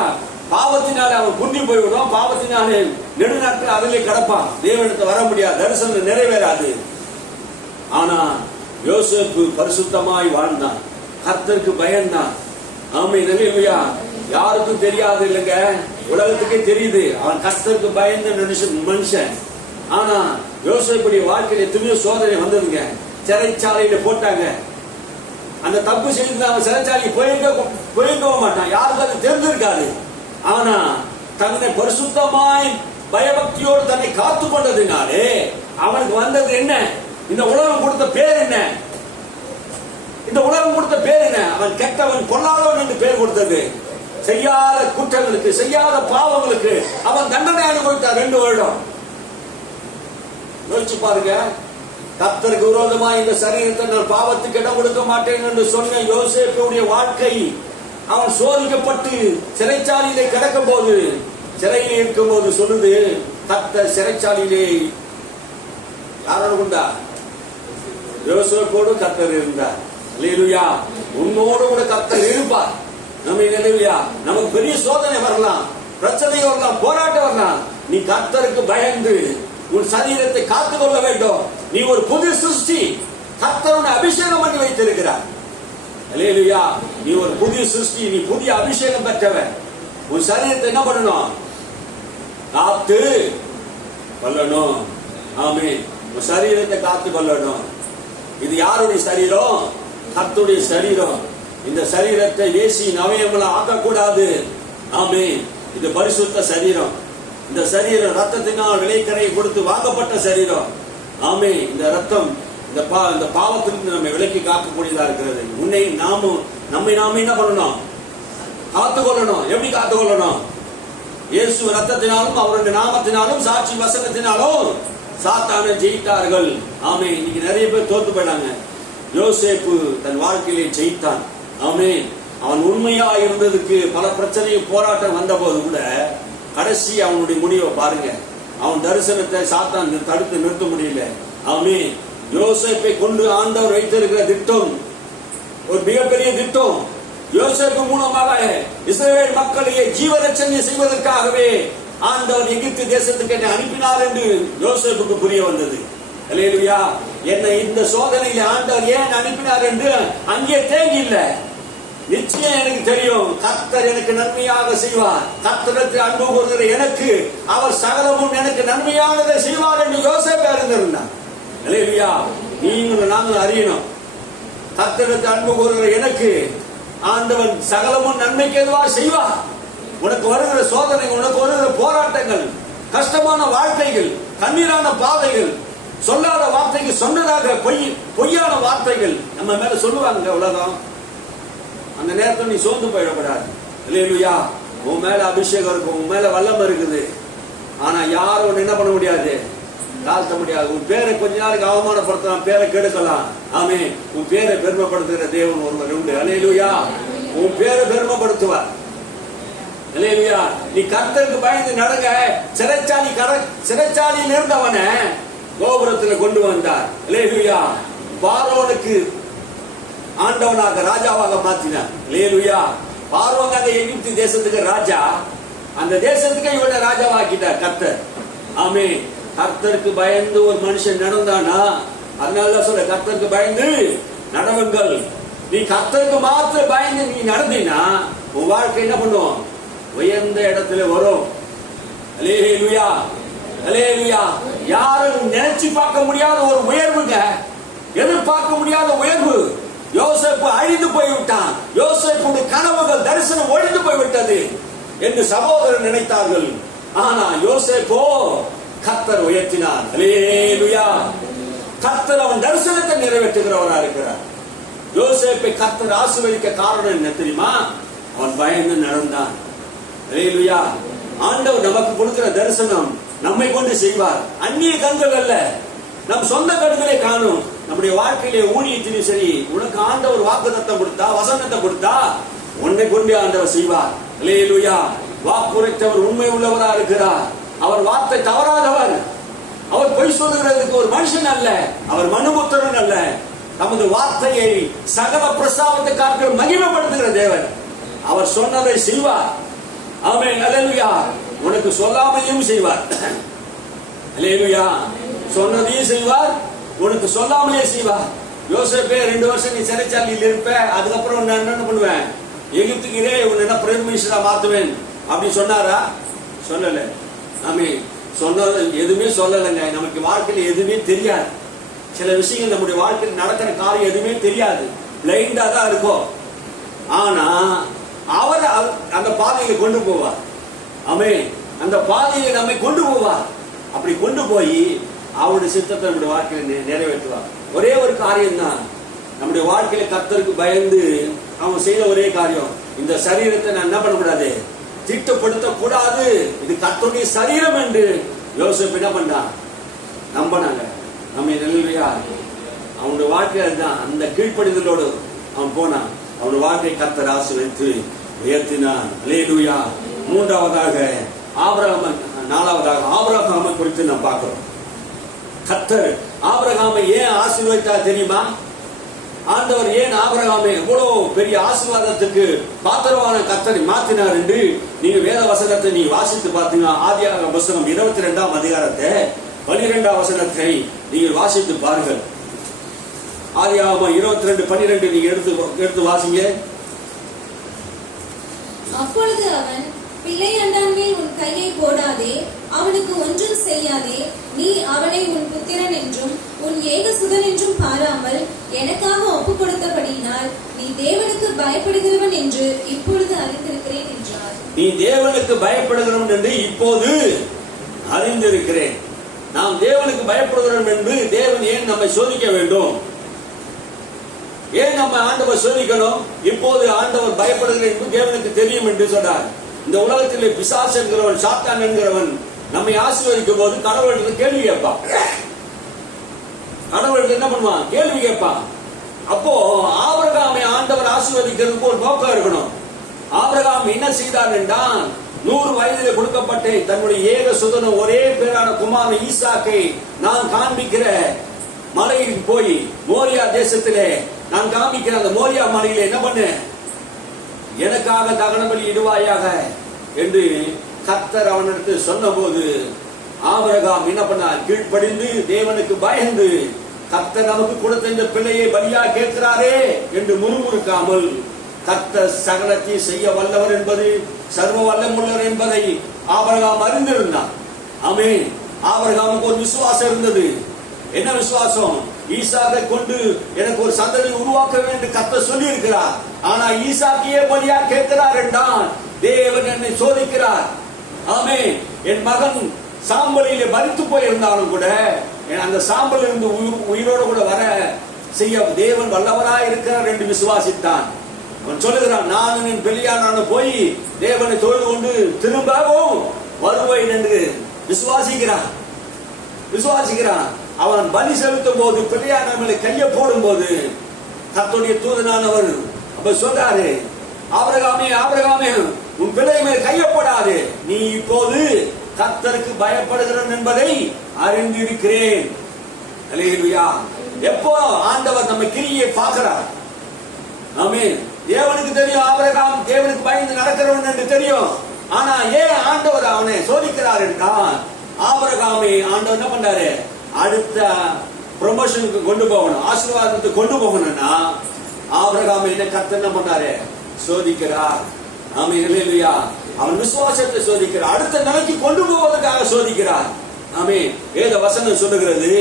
பாவத்தினாலே அவன் குந்தி போய்விடும். பாவத்தினாலே நெடுநாட்கள் அதிலே கிடப்பான். தேவனிடத்தை வர முடியாது, தரிசனம் நிறைவேறாது. ஆனா யோசேப்பு பரிசுத்தமாய் வாழ்ந்தான், கர்த்தருக்கு பயந்தான். ஆமென். அல்லேலூயா. யாருக்கும் தெரியாது இல்லைங்க, உலகத்துக்கே தெரியுது அவன் கர்த்தருக்கு பயந்த மனுஷன். ஆனா யோசேப்புடைய வாழ்க்கையில எத்தனையோ சோதனை வந்ததுங்க. சிறைச்சாலையில போட்டாங்க. அந்த தப்பு செய்து அவன் சிறைச்சாலைக்கு போயிருக்க மாட்டான், யாருக்கு அது தெரிஞ்சிருக்காது. ஆனா தன்னை பரிசுத்தமாய் பயபக்தியோடு தன்னை காத்து கொண்டதினாலே அவனுக்கு வந்தது என்ன? இந்த உலகம் கொடுத்த பேர் என்ன? இந்த உலகம் கொடுத்த பேர் என்ன? அவன் கெட்டவன், கொல்லாதவன் என்று பேர் கொடுத்தது. செய்யாத குற்றங்களுக்கு, செய்யாத பாவங்களுக்கு அவன் தண்டனை அனுபவித்தார் 2 வருடம். யோசிச்சு பாருங்க. கர்த்தருக்கு விரோதமா இந்த சரீரத்தை நான் பாவத்துக்கு இடம் கொடுக்க மாட்டேன் என்று சொன்ன யோசேப்புடைய வாழ்க்கை, அவன் சோதிக்கப்பட்டு சிறைச்சாலையிலே கிடக்கும் போது, சிறையில் இருக்கும் போது சொல்லுது, கர்த்தர் சிறைச்சாலையிலே யாரோடு கொண்டா? யோசேப்போடு கர்த்தர் இருந்தார். அல்லேலூயா. உன்னோடு கூட கர்த்தர் இருப்பார். நம்ம நினைவியா, நமக்கு பெரிய சோதனை வரலாம், பிரச்சனை வரலாம், போராட்டம் வரலாம். நீ கர்த்தருக்கு பயந்து உன் சரீரத்தை காத்துக்கொள்ள வேண்டும். நீ ஒரு புது சிருஷ்டி, கர்த்தருடைய அபிஷேகம் பண்ணி வைத்திருக்கிறார். அல்லேலூயா. நீ ஒரு புதிய சிருஷ்டி, நீ புதிய அபிஷேகம் பெற்றவன். உன் சரீரத்தை என்ன பண்ணணும்? காத்து கொள்ளணும். ஆமென். உன் சரீரத்தை காத்து கொள்ளணும். இது யாருடைய சரீரம்? கர்த்தருடைய சரீரம். இந்த சரீரத்தை வேசியின் அவயவங்கள ஆக்கக்கூடாது. ஆமென். இது பரிசுத்த சரீரம். இந்த சரீரம் ரத்தத்தினால் விலைக்கரை கொடுத்து வாங்கப்பட்ட சரீரம். ஆமென். இந்த ரத்தம் இந்த பாவத்திற்கு நம்ம விலைக்கு காக்கக்கூடியதா இருக்கிறது. நம்மை நாமே என்ன பண்ணணும்? காத்துக்கொள்ளணும். எப்படி காத்துக்கொள்ளணும்? இயேசு ரத்தத்தினாலும் அவருடைய நாமத்தினாலும் சாட்சி வசனத்தினாலும் சாத்தானை ஜெயித்தார்கள். ஆமென். இன்னைக்கு நிறைய பேர் தோத்து போயிட்டாங்க. யோசேப்பு தன் வாழ்க்கையிலே ஜெயித்தான். ஆமென். அவன் உண்மையா இருந்ததுக்கு பல பிரச்சனையும் போராட்டம் வந்த போது கூட கடைசி அவனுடைய முடிவை பாருங்க. அவன் தரிசனத்தை சாத்தான் தடுத்து நிறுத்த முடியல. ஆமென். யோசேப்பை கொண்டு ஆண்டவர் வைத்திருக்கிற திட்டம் ஒரு மிகப்பெரிய திட்டம். யோசேப்பு மூலமாக இஸ்ரவேல் மக்களையே ஜீவரட்சணை செய்வதற்காகவே ஆண்டவர் எகிப்து தேசத்துக்கு என்னை அனுப்பினார் என்று யோசேப்புக்கு புரிய வந்தது. அல்லேலூயா. என்னை இந்த சோதனையில ஆண்டவர் ஏன் அனுப்பினார் என்று அங்கே தேங்கி இல்லை. நிச்சயம் எனக்கு தெரியும், கர்த்தர் எனக்கு நன்மையாக செய்வார். கர்த்தருக்கு அன்பு கூறுகிற எனக்கு அவர் சகலமும் எனக்கு நன்மையானதை செய்வார் என்று யோசேப்பு அறிந்திருந்தார். அல்லேலூயா. நீங்களும் நாங்களும் அறியணும், கர்த்தருக்கு அன்பு கூறுகிற எனக்கு ஆண்டவன் சகலமும் நன்மைக்கு எதுவா செய்வார். உனக்கு வருகிற சோதனை, உனக்கு வருகிற போராட்டங்கள், கஷ்டமான வாழ்க்கைகள், கண்ணீரான பாதைகள், சொல்லாத வார்த்தைகள், சொன்னதாக பொய்யான வார்த்தைகள் நம்ம மேல சொல்லுவாங்க உலகம். அந்த நேரத்தில் நீ சோர்ந்து போயிடக்கூடாது. அல்லேலூயா. உன் மேல அபிஷேகம் இருக்கும், உன் மேல வல்லமை இருக்குது. ஆனா யாரும் என்ன பண்ண முடியாது, தாழ்த்த முடியாது. உன் பேரை கொஞ்ச நாளைக்கு அவமானப்படுத்தலாம், பேரை கெடுக்கலாம். ஆமே. உன் பேரை பெருமைப்படுத்துகிற தேவன் ஒருவர் உண்டு. அல்லேலூயா. உன் பேரை பெருமைப்படுத்துவார். அல்லேலூயா. நீ கர்த்தருக்கு பயந்து நடங்க. சிறைச்சாலையில் இருந்தவனை கோபுரத்தில் கொண்டு வந்தார். அல்லேலூயா. பார்வோனுக்கு ஆண்டவனாக ராஜாவாக மாற்றினார். அல்லேலூயா. பார்வோன் எகிப்து தேசத்துக்கு ராஜா. அந்த தேசத்துக்கு இவனை ராஜாவாக்கிட்டார் கர்த்தர். ஆமென். கர்த்தருக்கு பயந்து ஒரு மனுஷன் நடந்தானா, அதனால சொல்ற கர்த்தருக்கு பயந்து நடவுங்கள். நீ கர்த்தருக்கு மாத்திரம் பயந்து நீ நடந்தீனா உன் வாழ்க்கை என்ன பண்ணும்? உயர்ந்த இடத்துல வரும். அல்லேலூயா, அல்லேலூயா. யாரும் நினைச்சு பார்க்க முடியாத ஒரு உயர்வுங்க, எதிர்பார்க்க முடியாத உயர்வு. யோசேப்பு அழிந்து போய்விட்டான். யோசேப்புடைய கனவுகள் தரிசனம் ஒழிந்து போய்விட்டது என்று சகோதரர் நினைத்தார்கள். ஆனா யோசேப்போ கர்த்தர் உயர்த்தினார். அல்லேலூயா. கர்த்தர் அவன் தரிசனத்தை நிறைவேற்றுகிறவராக இருக்கிறார். யோசேப்பை கர்த்தர் ஆசீர்வதிக்க காரணம் என்ன தெரியுமா? அவன் பயந்து நடந்தான். அல்லேலூயா. ஆண்டவர் நமக்கு கொடுக்கிற தரிசனம் நம்மை கொண்டு செய்வார். அந்நிய கண்கள் அல்ல, நம் சொந்த கண்களை காணும். நம்முடைய வாழ்க்கையிலே ஊழியத்திலும் சரி, உனக்கு ஆண்டவர் வாக்குத்தத்தம் கொடுத்தா, வசனத்தை கொடுத்தா, உன்னை கொண்டு ஆண்டவர் செய்வார். அல்லேலூயா. வாக்குரைத்தவர் உண்மை உள்ளவராக இருக்கிறார். அவர் வார்த்தை தவறாதவர். அவர் பொய் சொல்லுகிறதுக்கு ஒரு மனுஷன் அல்ல, அவர் மனுபுத்திரன் அல்ல. நமது வார்த்தையை சகல பிரஸ்தாபத்துக்காக மகிமைப்படுத்துகிற தேவன். அவர் சொன்னதை செய்வார். ஆமென். அல்லேலூயா. உனக்கு சொல்லாமையும் செய்வார். அல்லேலூயா. சொன்னதையும் செய்வார், உனக்கு சொல்லாமலே செய்வார். யோசேப்பே 2 வருஷம் நீ சிறைச்சாலையில் இருப்ப, அதுக்கப்புறம் நான் என்ன பண்ணுவேன்? எகிப்துக்கிறே உன்னை என்ன பிரைம் மினிஸ்டரா மாத்துவேன் அப்படி சொன்னாரா? சொல்லல. ஆமென். சொன்னது எதுவுமே சொல்லலைங்க. நமக்கு வாழ்க்கையில எதுவுமே தெரியாது. சில விஷயங்கள் நம்முடைய வாழ்க்கையில் நடக்கிற காரியம் எதுவுமே தெரியாது, பிளைண்டா தான் இருக்கும். ஆனா அவர் அந்த பாதையை கொண்டு போவார். ஆமென். அந்த பாதையை நம்மை கொண்டு போவார். அப்படி கொண்டு போய் அவருடைய சித்தத்தை நம்முடைய வாழ்க்கையில நிறைவேற்றுவார். ஒரே ஒரு காரியம் தான் நம்முடைய வாழ்க்கையில கர்த்தருக்கு பயந்து அவன் செய்த ஒரே காரியம், இந்த சரீரத்தை நான் என்ன பண்ணக்கூடாது? திட்டப்படுத்த கூடாது. இது கர்த்தருடைய சரீரம் என்று யோசேப்பு என்ன பண்ணான்? நம்பினாங்க. நம்ம நல்லையா அவனுடைய வாழ்க்கையில தான் அந்த கீழ்ப்படிதலோடு அவன் போனான். அவனுடைய வாழ்க்கை கர்த்தர் ஆசீர்வதித்து உயர்த்தினான். அல்லேலூயா. மூன்றாவதாக ஆபிரகாம், நாலாவதாக ஆபிரகாமை குறித்து நாம் பார்க்கிறோம். கர்த்தர் ஆபிரகாமை ஏன் ஆசீர்வதித்தார் தெரியுமா? ஆண்டவர் ஏன் ஆபிரகாமை எவ்வளவு பெரிய ஆசீர்வாதத்துக்கு பாத்திரமான கர்த்தரை மாத்தினார் என்று நீங்க வேத வசனத்தை நீ வாசித்து பார்த்தீங்கன்னா, ஆதியாகம புத்தகம் 22ஆம் அதிகாரத்தை 12ஆம் வசனத்தை நீங்கள் வாசித்து பாருங்கள். ஆதியாகமம் 22:12 நீங்க எடுத்து வாசிங்க. அப்பொழுது அவன், பிள்ளையண்டான் மேல் உன் கையை போடாதே, அவனுக்கு ஒன்றும் செய்யாதே. நீ அவனை உன் புத்திரன் என்றும் உன் ஏகசுதன் என்றும் பாராமல் எனக்காக ஒப்புக் கொடுத்தபடியினால் நீ தேவனுக்கு பயப்படுகிறவன் என்று இப்பொழுது அறிந்திருக்கிறேன் என்றார். நீ தேவனுக்கு பயப்படுகிறவன் என்று இப்போது அறிந்திருக்கிறேன். நாம் தேவனுக்கு பயப்படுகிறோம் என்று தேவன் ஏன் நம்மை சோதிக்க வேண்டும்? ஏன் நம்ம ஆண்டவர் சோதிக்கணும்? இப்போது ஆண்டவர் பயப்படுகிறேன் என்று தேவனுக்கு தெரியும் என்று சொன்னார். இந்த உலகத்திலே பிசாசு என்கிறவன், சாத்தான் என்கிறவன் நம்மை ஆசீர்வதிக்கும் போது கடவுளுக்கு கேள்வி கேட்பான். கடவுளுக்கு என்ன பண்ணுவான்? கேள்வி கேட்பான். அப்போ ஆபிரகாமை ஆண்டவர் ஆசீர்வதிக்கிறதுக்கு ஒரு நோக்கம் இருக்கணும். ஆபிரகாம் என்ன செய்தார் என்றால், 100 வயதிலே கொடுக்கப்பட்ட தன்னுடைய ஏக சுதன ஒரே பேரான குமாரன் ஈசாக்கை நான் காண்பிக்கிற மலையில் போய், மோரியா தேசத்திலே நான் காண்பிக்கிற அந்த மோரியா மலையில என்ன பண்ணு, எனக்காக தகன பலி இடுவாயாக என்று கர்த்தர் அவனிடத்து சொன்ன போது ஆபிரகாம் என்ன பண்ணார்? கீழ்ப்படிந்து தேவனுக்கு பயந்து, கர்த்தர் நமக்கு கொடுத்த இந்த பிள்ளையை பலியா கேட்கிறாரே என்று முறுமுறுக்காமல், கர்த்தர் சகலத்தை செய்ய வல்லவர் என்பது, சர்வ வல்லமுள்ளவர் என்பதை ஆபிரகாம் அறிந்திருந்தார். ஆமென். ஆபிரகாமுக்கு ஒரு விசுவாசம் இருந்தது. என்ன விசுவாசம்? ஈசாக்கை கொண்டு எனக்கு ஒரு சந்ததி உருவாக்க வேண்டும் கர்த்தர் சொல்லி இருக்கிறார். ஆனா ஈசாக்கையே பலியா கேட்கிறார் என்றால் தேவன் என்னை சோதிக்கிறார். ஆமென். என் மகன் சாம்பலிலே மரித்து போயிருந்தாலும் கூட அந்த சாம்பல் இருந்து உயிரோடு கூட வர செய்ய தேவன் வல்லவராய் இருக்கிறார் என்று விசுவாசித்தான். அவன் சொல்லுகிறான், நானும் என் பெரியானான போய் தேவனை தொழுது கொண்டு திரும்பவும் வருவேன் என்று விசுவாசிக்கிறான். அவன் பலி செலுத்தும் போது, பிள்ளையான மேலே கையை போடும் போது கர்த்தருடைய தூதனானவர் அப்ப சொல்றாரு, ஆபிரகாமே உன் பிள்ளை மேல் கையை போடாது, நீ இப்போது கர்த்தருக்கு பயப்படுகிறவன் என்பதை அறிந்திருக்கிறேன். அல்லேலூயா. எப்போ ஆண்டவர் நம்ம கிரியை பார்க்கிறார். ஆமென். தேவனுக்கு தெரியும் ஆபிரகாம் தேவனுக்கு பயந்து நடக்கிறவன் என்று தெரியும். ஆனா ஏன் ஆண்டவர் அவனை சோதிக்கிறார் என்றால், ஆபிரகாமை ஆண்டவர் என்ன பண்ணாரு, அடுத்த ப்ரொமோஷனுக்கு கொண்டு போகணும், ஆசீர்வாதத்துக்கு கொண்டு போகணும்னா ஆபிரகாமை என்ன கர்த்தர் என்ன பண்ணாரு, சோதிக்கிறார். ஆமென், ஹல்லேலூயா. அவன் விசுவாசத்தை சோதிக்கிறார், அடுத்த நிலைக்கு கொண்டு போவதற்காக சோதிக்கிறார். ஆமென். வேத வசனம் சொல்லுகிறது,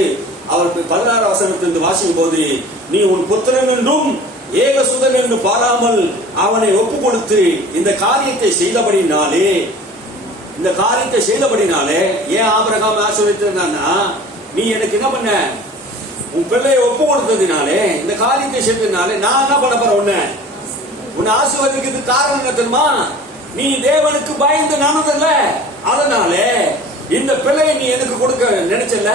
அவர் 16 வசனத்திலிருந்து வாசிக்கும் போது, நீ உன் புத்திரன் என்றும் ஏகசுதன் என்று பாராமல் அவனை ஒப்பு கொடுத்து இந்த காரியத்தை செய்தபடினாலே ஏன் ஆபிரகாம் ஆசீர்வதித்திருந்தான்னா, நீ எனக்கு என்ன பண்ண, உன் பிள்ளையை ஒப்பு கொடுத்ததினாலே, இந்த காரியத்தை செய்ததினாலே நான் என்ன பண்ண போறேன், உன்னை ஆசீர்வதிக்கிறதுக்கு காரணம் என்ன தெரியுமா, நீ தேவனுக்கு பயந்து நடந்தல்ல, அதனால இந்த பிள்ளையை நீ எனக்கு கொடுக்க நினைச்சல,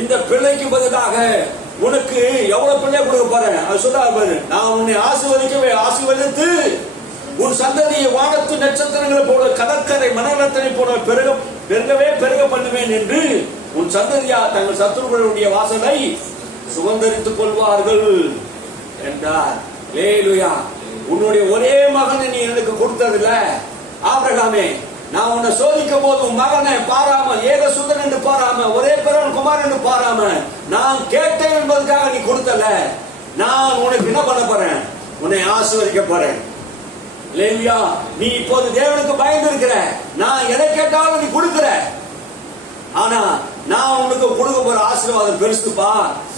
இந்த பிள்ளைக்கு பதிலாக உனக்கு எவ்வளவு பிள்ளை கொடுக்க போறேன், அது சொல்றாரு, நான் உன்னை ஆசீர்வதித்து உன் சந்ததியை வானத்து நட்சத்திரங்களை போல கடற்கரை மணலத்தனை போல பெருக பண்ணுவேன் என்று உன் சந்ததியா தங்கள் சத்துருக்களுடைய வாசலை சுதந்தரித்துக் கொள்வார்கள் என்றார். ஹல்லேலூயா. உன்னுடைய ஒரே மகனை நீ எனக்கு கொடுத்ததில்ல ஆபிரகாமே, நான் உன்னை சோதிக்கும் போது உன் மகனை பாராம, ஏகசுதன் என்று பாராம, ஒரே பிறன் குமார் என்று பாராம, நான் கேட்டேன் என்பதற்காக நீ கொடுத்தல, நான் உனக்கு என்ன பண்ண போறேன், உன்னை ஆசீர்வதிக்க போறேன். ஹல்லேலூயா. நீ இப்போது தேவனுக்கு பயந்து இருக்கிற, நான் எதை கேட்டாலும் நீ கொடுக்கிற, ஆனா நான் உனக்கு கொடுக்க போற ஆசீர்வாதம் பெருசுப்பா.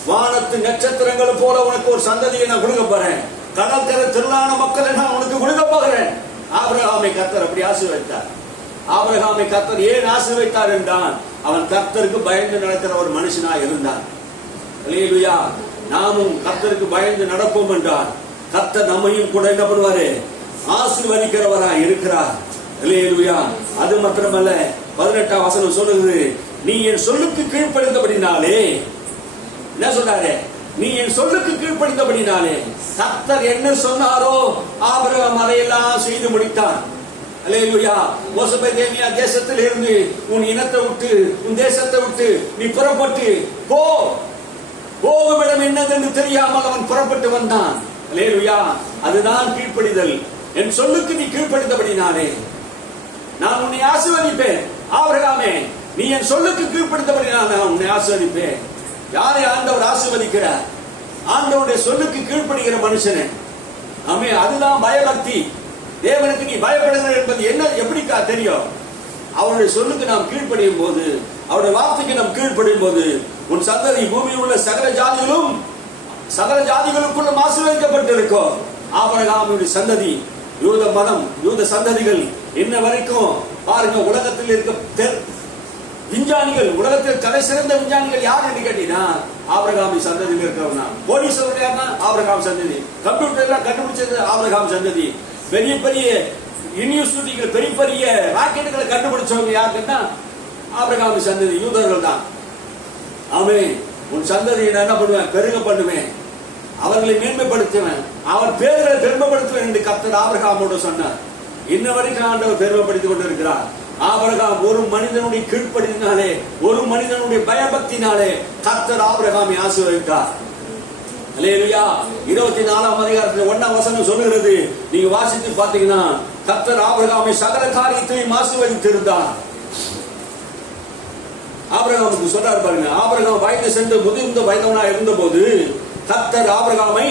வானத்து நட்சத்திரங்கள் போல உனக்கு ஒரு சந்ததியை நான் கொடுக்க போறேன், கடற்கரை திரளான மக்களை நான் உனக்கு கொடுக்க போகிறேன். ஆபிரகாமை கர்த்தர் அப்படி ஆசீர்வதித்தார். ஆபிரகாமை கர்த்தர் ஏன் ஆசீர்வதித்தார் என்றால், அவன் கர்த்தருக்கு பயந்து நடக்கிற ஒரு மனுஷனாய் இருந்தான். ஹல்லேலூயா. நாமும் கர்த்தருக்கு பயந்து நடப்போம் என்றால் கர்த்தர் நம்மையும் கூட என்ன பண்ணுவாரு, ஆசீர்வதிக்கிறவராய் இருக்கிறார். ஹல்லேலூயா. அது மாத்திரமல்ல, 18ஆம் வசனம் சொல்லுகிறது, நீ என் சொல்லுக்கு கீழ்ப்படிந்தபடினாலே, என்ன சொல்றாரு, நீ என் சொல்லுக்கு கீழ்ப்படிந்தபடினாலே, கர்த்தர் என்ன சொன்னாரோ ஆபிரகாம் அதையெல்லாம் செய்து முடித்தான். ஹல்லேலூயா. மெசொப்பொத்தேமியா தேசத்தில் இருந்து உன் இனத்தை விட்டு, உன் தேசத்தை விட்டு நீ புறப்பட்டு போ, போகும் இடம் என்னதென்று தெரியாமல் அவன் புறப்பட்டு வந்தான். ஹல்லேலூயா. அதுதான் கீழ்ப்படிதல். என் சொல்லுக்கு நீ கீழ்ப்படிந்தபடினாலே நான் உன்னை ஆசீர்வதிப்பேன். ஆபிரகாமே, நீ என் சொல்லுக்கு கீழ்ப்படிந்தபடினாலே நான் உன்னை ஆசீர்வதிப்பேன். யாரை ஆண்டவர் ஆசீர்வதிக்கிறார்? ஆண்டவருடைய சொல்லுக்கு கீழ்ப்படுகிற மனுஷனே. ஆமே, அதுதான் பயபக்தி. தேவனுக்கு நீ பயப்படுகிற என்பது என்ன, எப்படி தெரியும்? அவருடைய சொல்லுக்கு நாம் கீழ்ப்படியும் போது, அவருடைய வார்த்தைக்கு நாம் கீழ்ப்படியும் போது, உன் சந்ததி பூமியில் உள்ள சகல ஜாதிகளுக்குள்ளும் ஆசீர்வதிக்கப்பட்டிருக்கும். ஆபிரகாமுடைய சந்ததி, யூத மதம், யூத சந்ததிகள் இன்ன வரைக்கும் பாருங்க, உலகத்தில் இருக்க விஞ்ஞானிகள், உலகத்தில் தலை சிறந்த விஞ்ஞானிகள் யார் என்று கேட்டீங்கன்னா ஆபிரகாமி சந்ததியில் இருக்கிறவங்க. கோடீஸ்வரர் யாருன்னா ஆபிரகாம் சந்ததி. கம்ப்யூட்டர் எல்லாம் கண்டுபிடிச்சது ஆபிரகாம் சந்ததி. பெரிய பெரிய யூனிவர்சிட்டிகள், பெரிய பெரிய ராக்கெட்டுகளை கண்டுபிடிச்சவங்க யாருன்னா ஆபிரகாமி சந்ததி, யூதர்கள் தான். ஆமென். உன் சந்ததியை நான் என்ன பண்ணுவேன், பெருக பண்ணுவேன், அவர்களை மேன்மைப்படுத்துவேன், அவர் பேர்களை பெருமைப்படுத்துவேன் என்று கர்த்தர் ஆபிரகாமோடு சொன்னார். இன்ன வரைக்கும் ஆண்டவர் பெருமைப்படுத்திக் கொண்டிருக்கிறார். ஆபிரகாம் ஒரு மனிதனுடைய கீழ்ப்படினாலே, ஒரு மனிதனுடைய பயபக்தினாலே கர்த்தர் ஆபிரகாமை ஆசீர்வதித்தார். ஹல்லேலூயா. 24ஆம் அதிகாரத்தில் 1ஆம் வசனம் சொல்லுகிறது, நீங்க வாசித்து பாத்தீங்கன்னா கர்த்தர் ஆபிரகாமை சகல காரியத்தையும் ஆசீர்வதித்திருந்தார். ஆபிரகாமுக்கு சொல்றாரு பாருங்க, ஆபிரகாம் வயது சென்று முதிர்ந்த வயதவனா இருந்த போது கர்த்தர் ஆபிரகாமை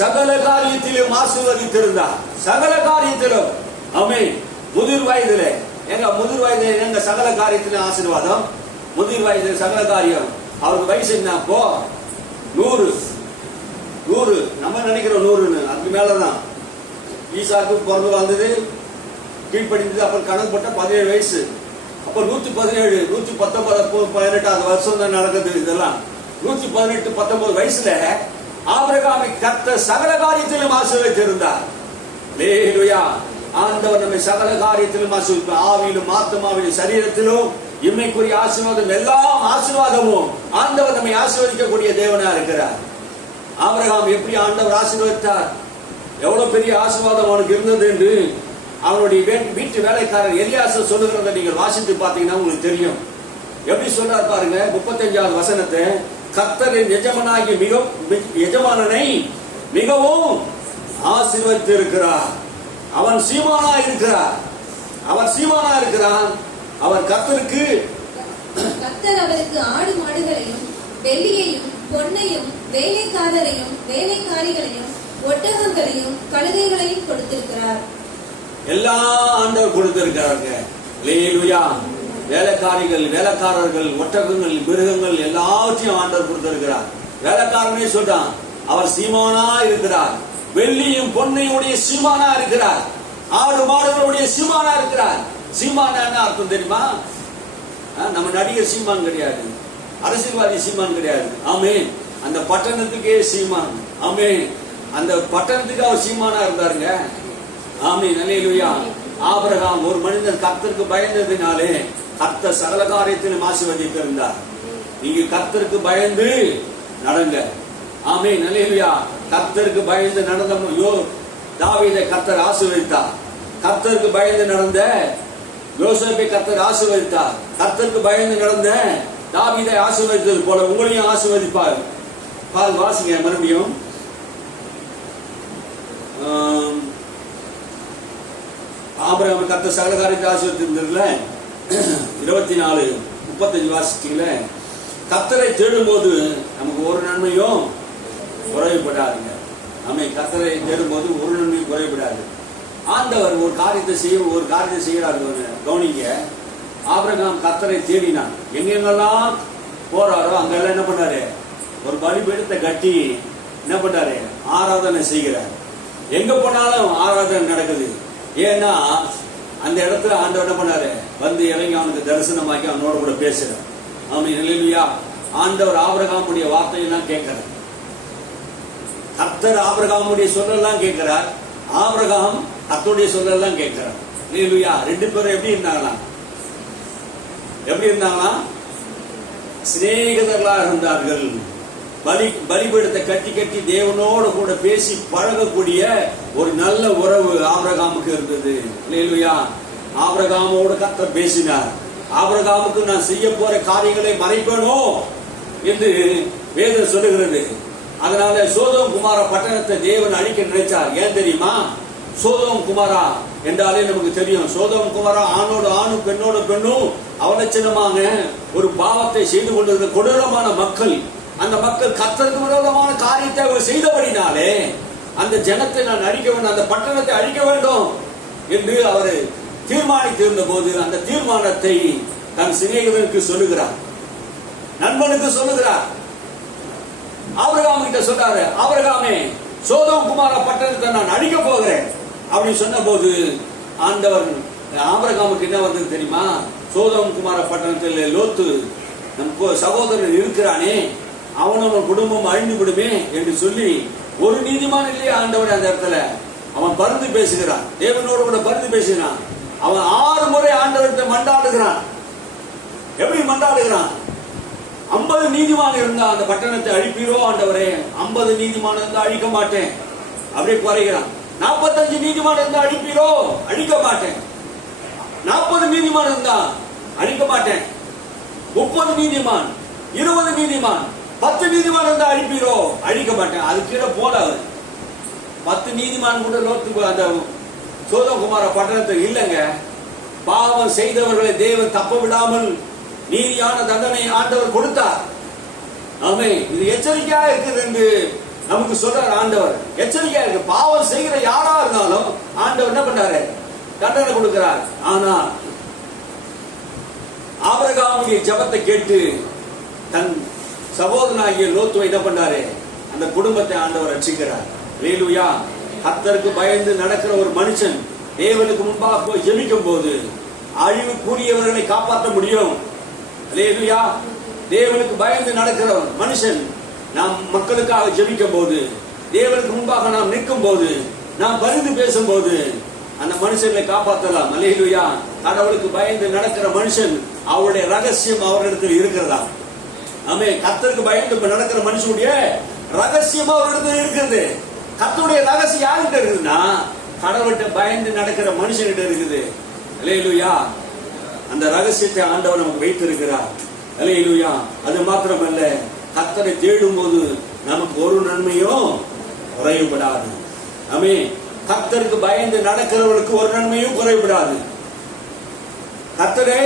சகல காரியத்திலும் ஆசீர்வதித்திருந்தார். சகல காரியத்திலும். ஆமென். முதிர் வயதிலே, எங்க முதிர் வயதிலே எங்க சகல காரியத்திலும் ஆசீர்வாதம். முதிர் வயதில் சகல காரியம். அவருக்கு வயசு என்ன அப்போ? 100. நம்ம நினைக்கிறோம் 100ன்னு, அதுக்கு மேலதான். ஈசாக்கு பிறந்து வந்தது, கீழ்படிந்தது, அப்புறம் கணக்கு போட்ட 17 வயசு. அப்ப 117, 119, 18 வருஷம் தான் நடக்குது. இதெல்லாம் 118, 19 வயசுல ஆபிரகாமை கர்த்தர் சகல காரியத்திலும் ஆசீர்வதித்திருந்தார். ஹல்லேலூயா. ஆண்டவர் நம்மை சகல காரியத்திலும் ஆசீர்வதிப்பார். ஆவியிலும் ஆத்துமாவிலும் சரீரத்திலும் இம்மைக்குரிய ஆசீர்வாதம், எல்லாம் ஆசீர்வாதமும் ஆண்டவர் நம்மை ஆசீர்வதிக்கக்கூடிய தேவனா இருக்கிறார். ஆபிரகாம் எப்படி ஆண்டவர் ஆசீர்வதித்தார், எவ்வளவு பெரிய ஆசீர்வாதம் அவனுக்கு இருந்தது என்று அவனுடைய வீட்டு வேலைக்காரர் எலியாசர் சொல்லுகிறத நீங்கள் வாசித்து பார்த்தீங்கன்னா உங்களுக்கு தெரியும். எப்படி சொல்றார் பாருங்க, 35ஆவது வசனத்தை, கர்த்தரின் எஜமானனை மிகவும் ஆசீர்வதித்து இருக்கிறார். அவன் சீமானா இருக்கிறார். அவர் சீமானா இருக்கிறார். அவர் கர்த்தருக்கு கர்த்தர் அவருக்கு ஆடு மாடுகளையும் வெள்ளியையும் பொன்னையும் வேலைக்காரரையும் வேலைக்காரிகளையும் ஒட்டகங்களையும் கழுதைகளையும் கொடுத்திருக்கிறார். எல்லா ஆண்டவர் கொடுத்திருக்கிறாங்க. அல்லேலூயா. வேலைக்காரிகள், வேலைக்காரர்கள், ஒட்டகங்கள், மிருகங்கள் எல்லாவற்றையும் ஆண்டவர் கொடுத்திருக்கிறார். வேலைக்காரனே சொல்றான், அவர் சீமானா இருக்கிறார். வெள்ளியும் பொன்னையுடைய சீமானா இருக்கிறார். ஆடு மாடுகளுடைய சீமானா இருக்கிறார். சீமானா என்ன அர்த்தம் தெரியுமா? நம்ம நடிகர் சீமான் கிடையாது, அரசியல்வாதி சீமான் கிடையாது. ஆமென். அந்த பட்டணத்துக்கே சீமான். ஆமென். அந்த பட்டணத்துக்கு அவர் சீமானா இருந்தாருங்க. ஆமென். அல்லேலூயா. ஆபிரகாம் ஒரு மனிதன் கர்த்தருக்கு பயந்ததினாலே கர்த்தர் சகல காரியத்திலும் ஆசீர்வதித்து இருந்தார். நீங்க கர்த்தருக்கு பயந்து நடங்க. ஆமென். அல்லேலூயா. கர்த்தருக்கு பயந்து நடந்த தாவீதை கர்த்தர் ஆசீர்வதித்தார். கர்த்தருக்கு பயந்து நடந்த யோசேப்பை கர்த்தர் ஆசீர்வதித்தார். கர்த்தருக்கு பயந்து நடந்த தாவீதை ஆசீர்வதித்தது போல உங்களையும் ஆசீர்வதிப்பார். பால் வாசிங்க மறுபடியும். ஆபிரகாம் கர்த்தர் சகல காரியத்தை ஆசீர்வதித்திருந்ததுல 24:35 வாசிச்சீங்களே. கர்த்தரை தேடும்போது நமக்கு ஒரு நன்மையும் குறைவுபடாதுங்க. நம்ம கர்த்தரை தேடும்போது ஒரு நன்மையும் குறைவுபடாது. ஆண்டவர் ஒரு காரியத்தை செய்யறாரு. கவனிங்க. ஆபிரகாம் கர்த்தரை தேடினான். எங்கெங்கெல்லாம் போறாரோ அங்கெல்லாம் என்ன பண்ணாரு? ஒரு பலிபீடத்தை கட்டி என்ன பண்ணாரு? ஆராதனை செய்கிறார். எங்க போனாலும் ஆராதனை நடக்குது. ஏன்னா அந்த இடத்துல ஆண்டவர் என்ன பண்ணாரு? வந்து இறங்கி அவனுக்கு தரிசனமாக்கி அவனோட கூட பேசுறார். ஆமென். அல்லேலூயா. ஆண்டவர் ஆபிரகாமுடைய வார்த்தையெல்லாம் கேட்கிறார். கர்த்தர் ஆபிரகாமுடைய சொல்லலாம் கேட்கிறார். ஆபிரகாம் கர்த்தருடைய சொல்லலாம் கேட்கிறார். அல்லேலூயா. ரெண்டு பேரும் எப்படி இருந்தாங்களாம்? சிநேகிதர்களாக இருந்தார்கள். பலிபீடத்தை கட்டி தேவனோடு கூட பேசி பழகக்கூடிய ஒரு நல்ல உறவு ஆபிரகாமுக்கு இருந்தது. அல்லேலூயா. ஆபிரகாமோடு கர்த்தர் பேசினார். ஆபிரகாமுக்கு நான் செய்ய போற காரியங்களை மறைப்பேனோ என்று வேதம் சொல்லுகிறது. அதனால சோதோம் குமார பட்டணத்தை தேவன் அழிக்க நினைச்சார். ஏன் தெரியுமா? சோதோம் குமாரா என்றாலே நமக்கு தெரியும். சோதோம் குமாரா ஆணோடு ஆணும் பெண்ணோடு பெண்ணும் அவலட்சணமான ஒரு பாவத்தை செய்து கொண்டிருந்த கொடூரமான மக்கள். அந்த மக்கள் கர்த்தருக்கு விரோதமான காரியத்தை அவர் செய்தபடினாலே அந்த ஜனத்தை நான் அழிக்க வேண்டும், அந்த பட்டணத்தை அழிக்க வேண்டும் என்று அவர் தீர்மானித்திருந்த போது அந்த தீர்மானத்தை தன் சிநேகிதனுக்கு சொல்லுகிறார், நண்பனுக்கு சொல்லுகிறார். ஆபிரகாம் கிட்ட சொல்றாரு, ஆபிரகாமே சோதோம் குமார பட்டணத்தை நான் அழிக்க போகிறேன் அப்படின்னு சொன்ன போது ஆண்டவர் ஆபிரகாமுக்கு என்ன வந்தது தெரியுமா? சோதோம் குமார பட்டணத்தில் லோத்து நம் சகோதரன் இருக்கிறானே, அவனும் குடும்பம் அழிந்து விடுமே என்று சொல்லி ஒரு நீதிமான் இல்லையே ஆண்டவர் அந்த இடத்துல. அவன் பரிந்து பேசுகிறான், தேவனோடு கூட பரிந்து பேசுகிறான். அவன் 6 முறை ஆண்டவர்கிட்ட மண்டாடுகிறான். எப்படி மண்டாடுகிறான்? 50 நீதிமான் இருந்தா அந்த பட்டணத்தை அழிப்பீரோ ஆண்டவரே? 50 நீதிமான் இருந்தா அழிக்க மாட்டேன் அப்படியே குறைகிறான். 45 நீதிமான் இருந்தா அழிப்பீரோ? அழிக்க மாட்டேன். 40 நீதிமான் இருந்தா அழிக்க மாட்டேன். 30 நீதிமான், 20 நீதிமான், 10 நீதிமான் இருந்தா அழிப்பீரோ? அழிக்க மாட்டேன். அது கீழே போல 10 நீதிமான் கூட லோத்து அந்த சோதோம் குமார பட்டணத்தில் இல்லைங்க. பாவம் செய்தவர்களை தேவன் தப்ப விடாமல் நீதியான தண்டனை ஆண்டவர் கொடுத்தார். ஆமென். இது எச்சரிக்கையா இருக்குது என்று நமக்கு சொல்றார் ஆண்டவர். எச்சரிக்கையா இருக்கு. பாவம் செய்கிற யாரா இருந்தாலும் ஆண்டவர் என்ன பண்றாரு? தண்டனை கொடுக்கிறார். ஆனால் ஆபிரகாமுடைய ஜெபத்தை கேட்டு தன் சகோதரனாகிய லோத்துவை என்ன பண்றாரு? அந்த குடும்பத்தை ஆண்டவர் ரட்சிக்கிறார். அல்லேலூயா. கர்த்தருக்கு பயந்து நடக்கிற ஒரு மனுஷன் தேவனுக்கு முன்பாக போய் ஜெபிக்கும் போது அழிவுக்குரியவர்களை காப்பாற்ற முடியும். அல்லேலூயா. தேவனுக்கு பயந்து நடக்கிற மனுஷன் நாம் மக்களுக்காக ஜெபிக்கும் போது, தேவனுக்கு முன்பாக நாம் நிற்கும் போது, நாம் பரிந்து பேசும் போது அந்த மனுஷர்களை காப்பாற்றலாம். அல்லேலூயா. கடவுளுக்கு பயந்து நடக்கிற மனுஷன் அவருடைய ரகசியம் அவரிடத்தில் இருக்கிறதா? ஆமென். கர்த்தருக்கு பயந்து நடக்கிற மனுஷனுடைய ரகசியம் அவரிடத்தில் இருக்கிறது. கர்த்தருடைய ரகசியம் யாருக்கிட்ட இருக்குதுன்னா கடவுள்கிட்ட பயந்து நடக்கிற மனுஷன்கிட்ட இருக்குது. அல்லேலூயா. அந்த ரகசியத்தை ஆண்டவர் நமக்கு வைத்திருக்கிறார். அல்லேலூயா. அது மாத்திரமல்ல, கர்த்தரை தேடும் போது நமக்கு ஒரு நன்மையும் குறைவுபடாது. ஆமென். கர்த்தருக்கு பயந்து நடக்கிறவர்களுக்கு ஒரு நன்மையும் குறைவுபடாது. கர்த்தரை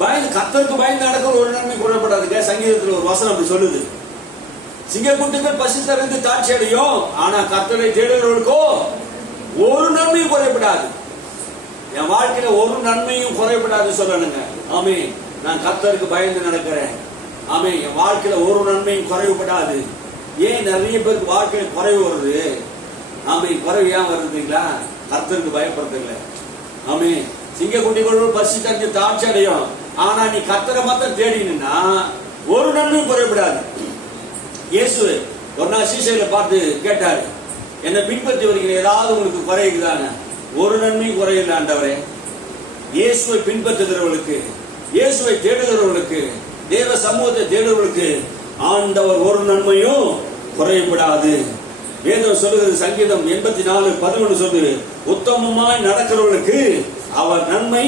பயந்து, கர்த்தருக்கு பயந்து நடக்கிற ஒரு நன்மை குறைபடாதுங்க. சங்கீதத்தில் ஒரு வசனம் அப்படி சொல்லுது. சிங்கக்குட்டிகள் பசி திறந்து தாட்சி அடையும், ஆனா கர்த்தரை தேடுகிறவர்களுக்கோ ஒரு நன்மையும் குறைபடாது. என் வாழ்க்கையில ஒரு நன்மையும் குறைபடாது சொல்லணுங்க. ஆமே, நான் கர்த்தருக்கு பயந்து நடக்கிறேன். ஆமே, என் வாழ்க்கையில ஒரு நன்மையும் குறைவுபடாது. ஏன் நிறைய பேருக்கு வாழ்க்கையில குறைவு வருது? ஆமே, குறைவு ஏன் வருதுங்களா? கர்த்தருக்கு பயப்படுறது இல்லை. ஆமே, சிங்கக்குட்டிகளோடு பசி தந்து தாட்சி அடையும், ஆனா நீ கர்த்தரை மாத்திரம் தேடினா ஒரு நன்மையும் குறைபடாது. இயேசு ஒரு நாள் சீசைகளை பார்த்து கேட்டாரு, என்னை பின்பற்றி வருகிற ஏதாவது உங்களுக்கு குறையுதாங்க? ஒரு நன்மையும் குறையில்லை ஆண்டவரே. இயேசுவை பின்பற்றுகிறவர்களுக்கு, இயேசுவை தேடுகிறவர்களுக்கு, தேவ சமூகத்தை தேடுகிறவர்களுக்கு ஆண்டவர் ஒரு நன்மையும் குறைபடாது. வேதம் சொல்லுகிறது, சங்கீதம் 84:11 சொல்லுது, உத்தமமாய் நடக்கிறவர்களுக்கு அவர் நன்மை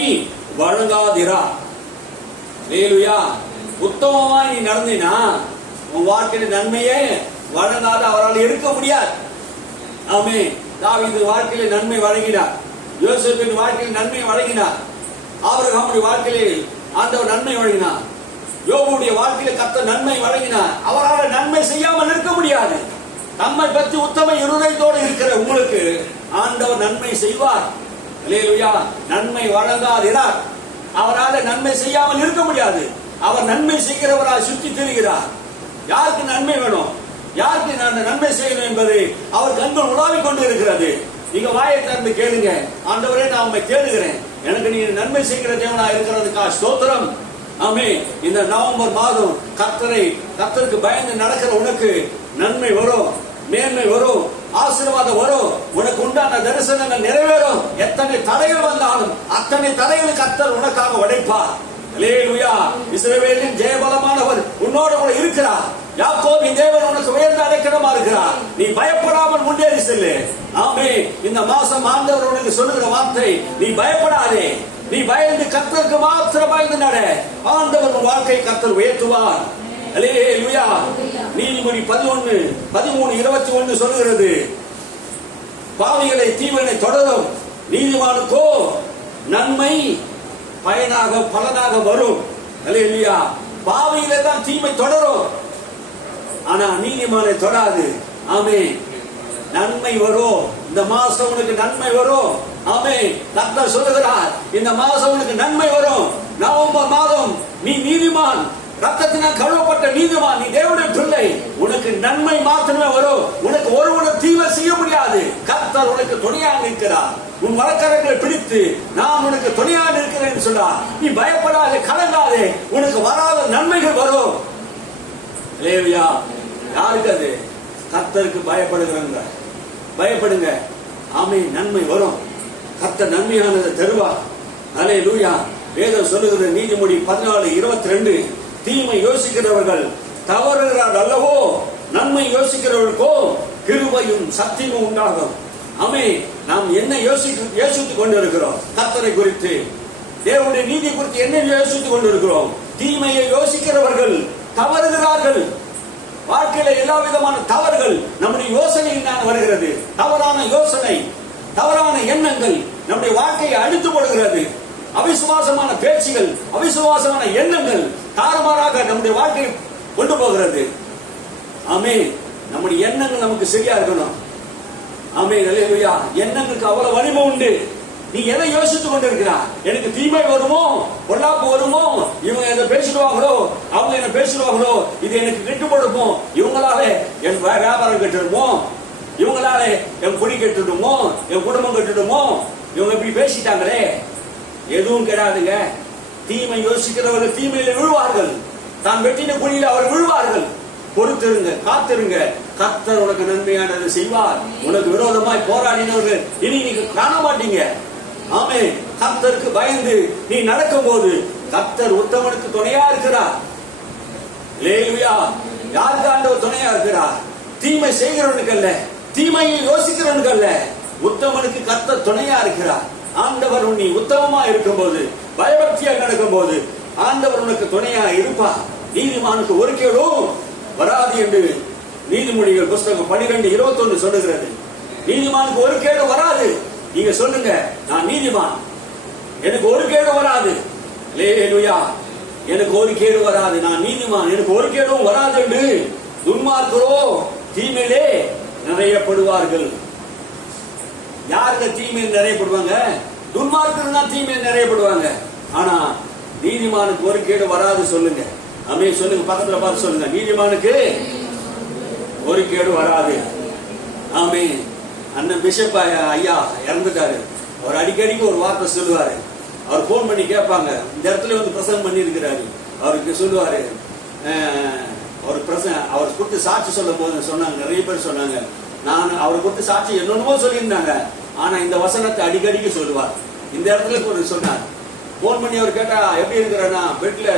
வழங்காதிரார். அல்லேலூயா. உத்தமமாய் நீ நடந்தினா உன் வாழ்க்கையில நன்மையே வழங்காத அவரால் இருக்க முடியாது. ஆமே, தாவீது வாழ்க்கையில நன்மை வழங்கினார், யோசேப்பின் வாழ்க்கையில் நன்மை வழங்கினார், ஆபிரகாமுடைய வாழ்க்கையிலே ஆண்டவர் நன்மை வழங்கினார், யோபுடைய வாழ்க்கையில கர்த்தர் நன்மை வழங்கினார். அவரால் நன்மை செய்யாமல் இருக்க முடியாது. நம்மை பற்றி உத்தம இருதயத்தோடு இருக்கிற உங்களுக்கு ஆண்டவர் நன்மை செய்வார். அல்லேலூயா. நன்மை வழங்காதிரார். அவரால் நன்மை செய்யாமல் இருக்க முடியாது. அவர் நன்மை செய்கிறவரால் சுற்றி திரிகிறார். யாருக்கு நன்மை வேணும், யாருக்கு நான் நன்மை செய்யணும் என்பது அவர் கண்கள் உலாவிக் கொண்டு இருக்கிறது. நீங்க வாயை திறந்து கேளுங்க, ஆண்டவரே நான் உம்மை தேடுகிறேன், எனக்கு நீ நன்மை செய்கிற தேவனா இருக்கிறதுக்கா ஸ்தோத்திரம். ஆமே, இந்த நவம்பர் மாதம் கர்த்தருக்கு பயந்து நடக்கிற உனக்கு நன்மை வரும், மேன்மை வரும், ஆசீர்வாதம் வரும், உனக்கு உண்டான தரிசனங்கள் நிறைவேறும். எத்தனை தடைகள் வந்தாலும் அத்தனை தடைகளை கர்த்தர் உனக்காக உடைப்பார். அல்லேலூயா. இஸ்ரவேலின் ஜெயபலமானவர் உன்னோடு கூட இருக்கிறார். யாக்கோபின் தேவன் உனக்கு உயர்ந்த அடைக்கலமா இருக்கிறார். நீ பயப்படாமல் முன்னேறி செல்லு. ஆமே, இந்த மாசம் ஆண்டவர் உனக்கு சொல்லுகிற வார்த்தை, நீ பயப்படாதே, நீ பயந்து கர்த்தருக்கு மாத்திரம் பயந்து நட. ஆண்டவர் உன் வாழ்க்கை கர்த்தர் உயர்த்துவார். அல்லேலூயா. நீதிமொழி 11:13-21 சொல்லுகிறது, பாவிகளை தீவனை தொடரும், நீதிமானுக்கோ நன்மை பலனாக வரும். அல்லேலூயா. பாவியிலே தான் தீமை தொடரும், ஆனா நீதிமானை தொடாது. ஆமே, நன்மை வரும். இந்த மாசம் உனக்கு நன்மை வரும். ஆமே, கர்த்தர் சொல்லுகிறார், இந்த மாசம் உனக்கு நன்மை வரும். நவம்பர் மாதம் நீ நீதிமான், ரத்தத்தினால் கழுவப்பட்ட நீதிமான், நீ தேவனுடைய பிள்ளை, உனக்கு நன்மை மாத்திரமே வரும். உனக்கு ஒருவனும் தீமை செய்ய முடியாது. கர்த்தர் உனக்கு துணையாக இருக்கிறார். உன் வழக்கரங்களை பிடித்து நான் உனக்கு துணையாக இருக்கிறேன் சொல்றார். நீ பயப்படாதே, கலங்காதே, உனக்கு வராத நன்மைகள் வரும். அல்லேலூயா. யாருக்கு அது? கர்த்தருக்கு பயப்படுகிறவங்க பயப்படுங்க. ஆமே, நன்மை வரும். கர்த்தர் நன்மையானதை தருவார். அல்லேலூயா. வேதம் சொல்லுகிற நீதிமொழி 14:22, தீமை யோசிக்கிறவர்கள் தவறுகிறார் அல்லவோ, நன்மை யோசிக்கிறவர்களுக்கோ கிருபையும் சத்தியமும் உண்டாகும். ஆமே, நாம் என்ன யோசித்துக் கொண்டிருக்கிறோம்? கர்த்தரை குறித்து, தேவனுடைய நீதி குறித்து என்ன யோசித்துக் கொண்டிருக்கிறோம்? தீமையை யோசிக்கிறவர்கள் தவறுகிறார்கள். வாழ்க்கையில எல்லா விதமான தவறுகள் நம்முடைய யோசனையில் வருகிறது. தவறான யோசனை, தவறான எண்ணங்கள் நம்முடைய வாழ்க்கையை அழித்து போடுகிறது. அவிசுவாசமான பேச்சுகள், அவிசுவாசமான எண்ணங்கள் தாறுமாறாக நம்முடைய வாழ்க்கையை கொண்டு போகிறது. ஆமே, நம்முடைய எண்ணங்கள் நமக்கு சரியா இருக்கணும். ஆமே, அல்லேலூயா. எண்ணங்களுக்கு அவ்வளவு வலிமை உண்டு. நீ எதை யோசித்துக் கொண்டிருக்கிறார்? எனக்கு தீமை வருமோ, பொல்லாப்பு வருமோ, இவங்க என்ன பேசிடுவாங்களோ, அவங்க என்ன பேசிடுவாங்களோ, இது எனக்கு கெட்டுப்படுமோ, இவங்களாலே என் வியாபாரம் கெட்டுடுமோ, இவங்களாலே என் குடி கெட்டுடுமோ, என் குடும்பம் கெட்டுடுமோ, இவங்க இப்படி பேசிட்டாங்களே. எதுவும் கிடையாதுங்க. தீமை யோசிக்கிறவர்கள் தீமையில விழுவார்கள். தான் வெட்டின குழியில் அவர் விழுவார்கள். பொறுத்திருங்க, காத்திருங்க. கர்த்தர் உனக்கு நன்மையானதை செய்வார். உனக்கு விரோதமாய் போராடினவர்கள் இனி நீங்க காண மாட்டீங்க. ஆமே, கர்த்தருக்கு பயந்து நீ நடக்கும் போது கர்த்தர் உத்தமனுக்கு துணையா இருக்கிறார். அல்லேலூயா. யாருக்கு ஆண்டவர் துணையா இருக்கிறார்? தீமை செய்கிறவனுக்கு அல்ல, தீமையை யோசிக்கிறவனுக்கு அல்ல, உத்தமனுக்கு கர்த்தர் துணையா இருக்கிறார். ஆண்டவர் நீ உத்தமமா இருக்கும் போது, பயபக்தியா நடக்கும் போது ஆண்டவர் உனக்கு துணையா இருப்பார். நீதிமானுக்கு ஒரு கேடும் வராது என்று நீதிமொழிகள் புஸ்தகம் 12:21 சொல்லுகிறது. நீதிமானுக்கு ஒரு கேடு வராது. நீங்க சொல்லுங்க, நான் நீதிமான், எனக்கு ஒரு கேடு வராது. அல்லேலூயா. எனக்கு ஒரு கேடு வராது, நான் நீதிமான், எனக்கு ஒரு கேடும் வராது என்று துன்மார்க்கரோ தீமையிலே நிறையப்படுவார்கள். யாருங்க தீமையில் நிறையப்படுவாங்க? துன்மார்க்கர் தான் தீமையில் நிறையப்படுவாங்க. ஆனா நீதிமானுக்கு ஒரு கேடு வராது சொல்லுங்க. அமே சொல்லுங்க, பக்கத்துல பார்த்து சொல்லுங்க, நீதிமானுக்கு ஒரு கேடு வராது. ஆமே. அண்ணன் பிஷப் ஐயா இறந்துட்டாரு. அவர் அடிக்கடிக்கு ஒரு வார்த்தை சொல்லுவாரு. அவர் போன் பண்ணி கேட்பாங்க, இந்த இடத்துல வந்து பிரசங்கம் பண்ணி இருக்கிறாரு. அவருக்கு சொல்லுவாரு, அவர் கொடுத்து சாட்சி சொல்லும் போது சொன்னாங்க, நிறைய பேர் சொன்னாங்க, நான் அவர் கொடுத்து சாட்சி என்னென்னமோ சொல்லியிருந்தாங்க, ஆனா இந்த வசனத்தை அடிக்கடிக்கு சொல்லுவார். இந்த இடத்துல சொன்னார். போன் பண்ணி அவர் கேட்டா எப்படி இருக்கிறானா, பெட்ல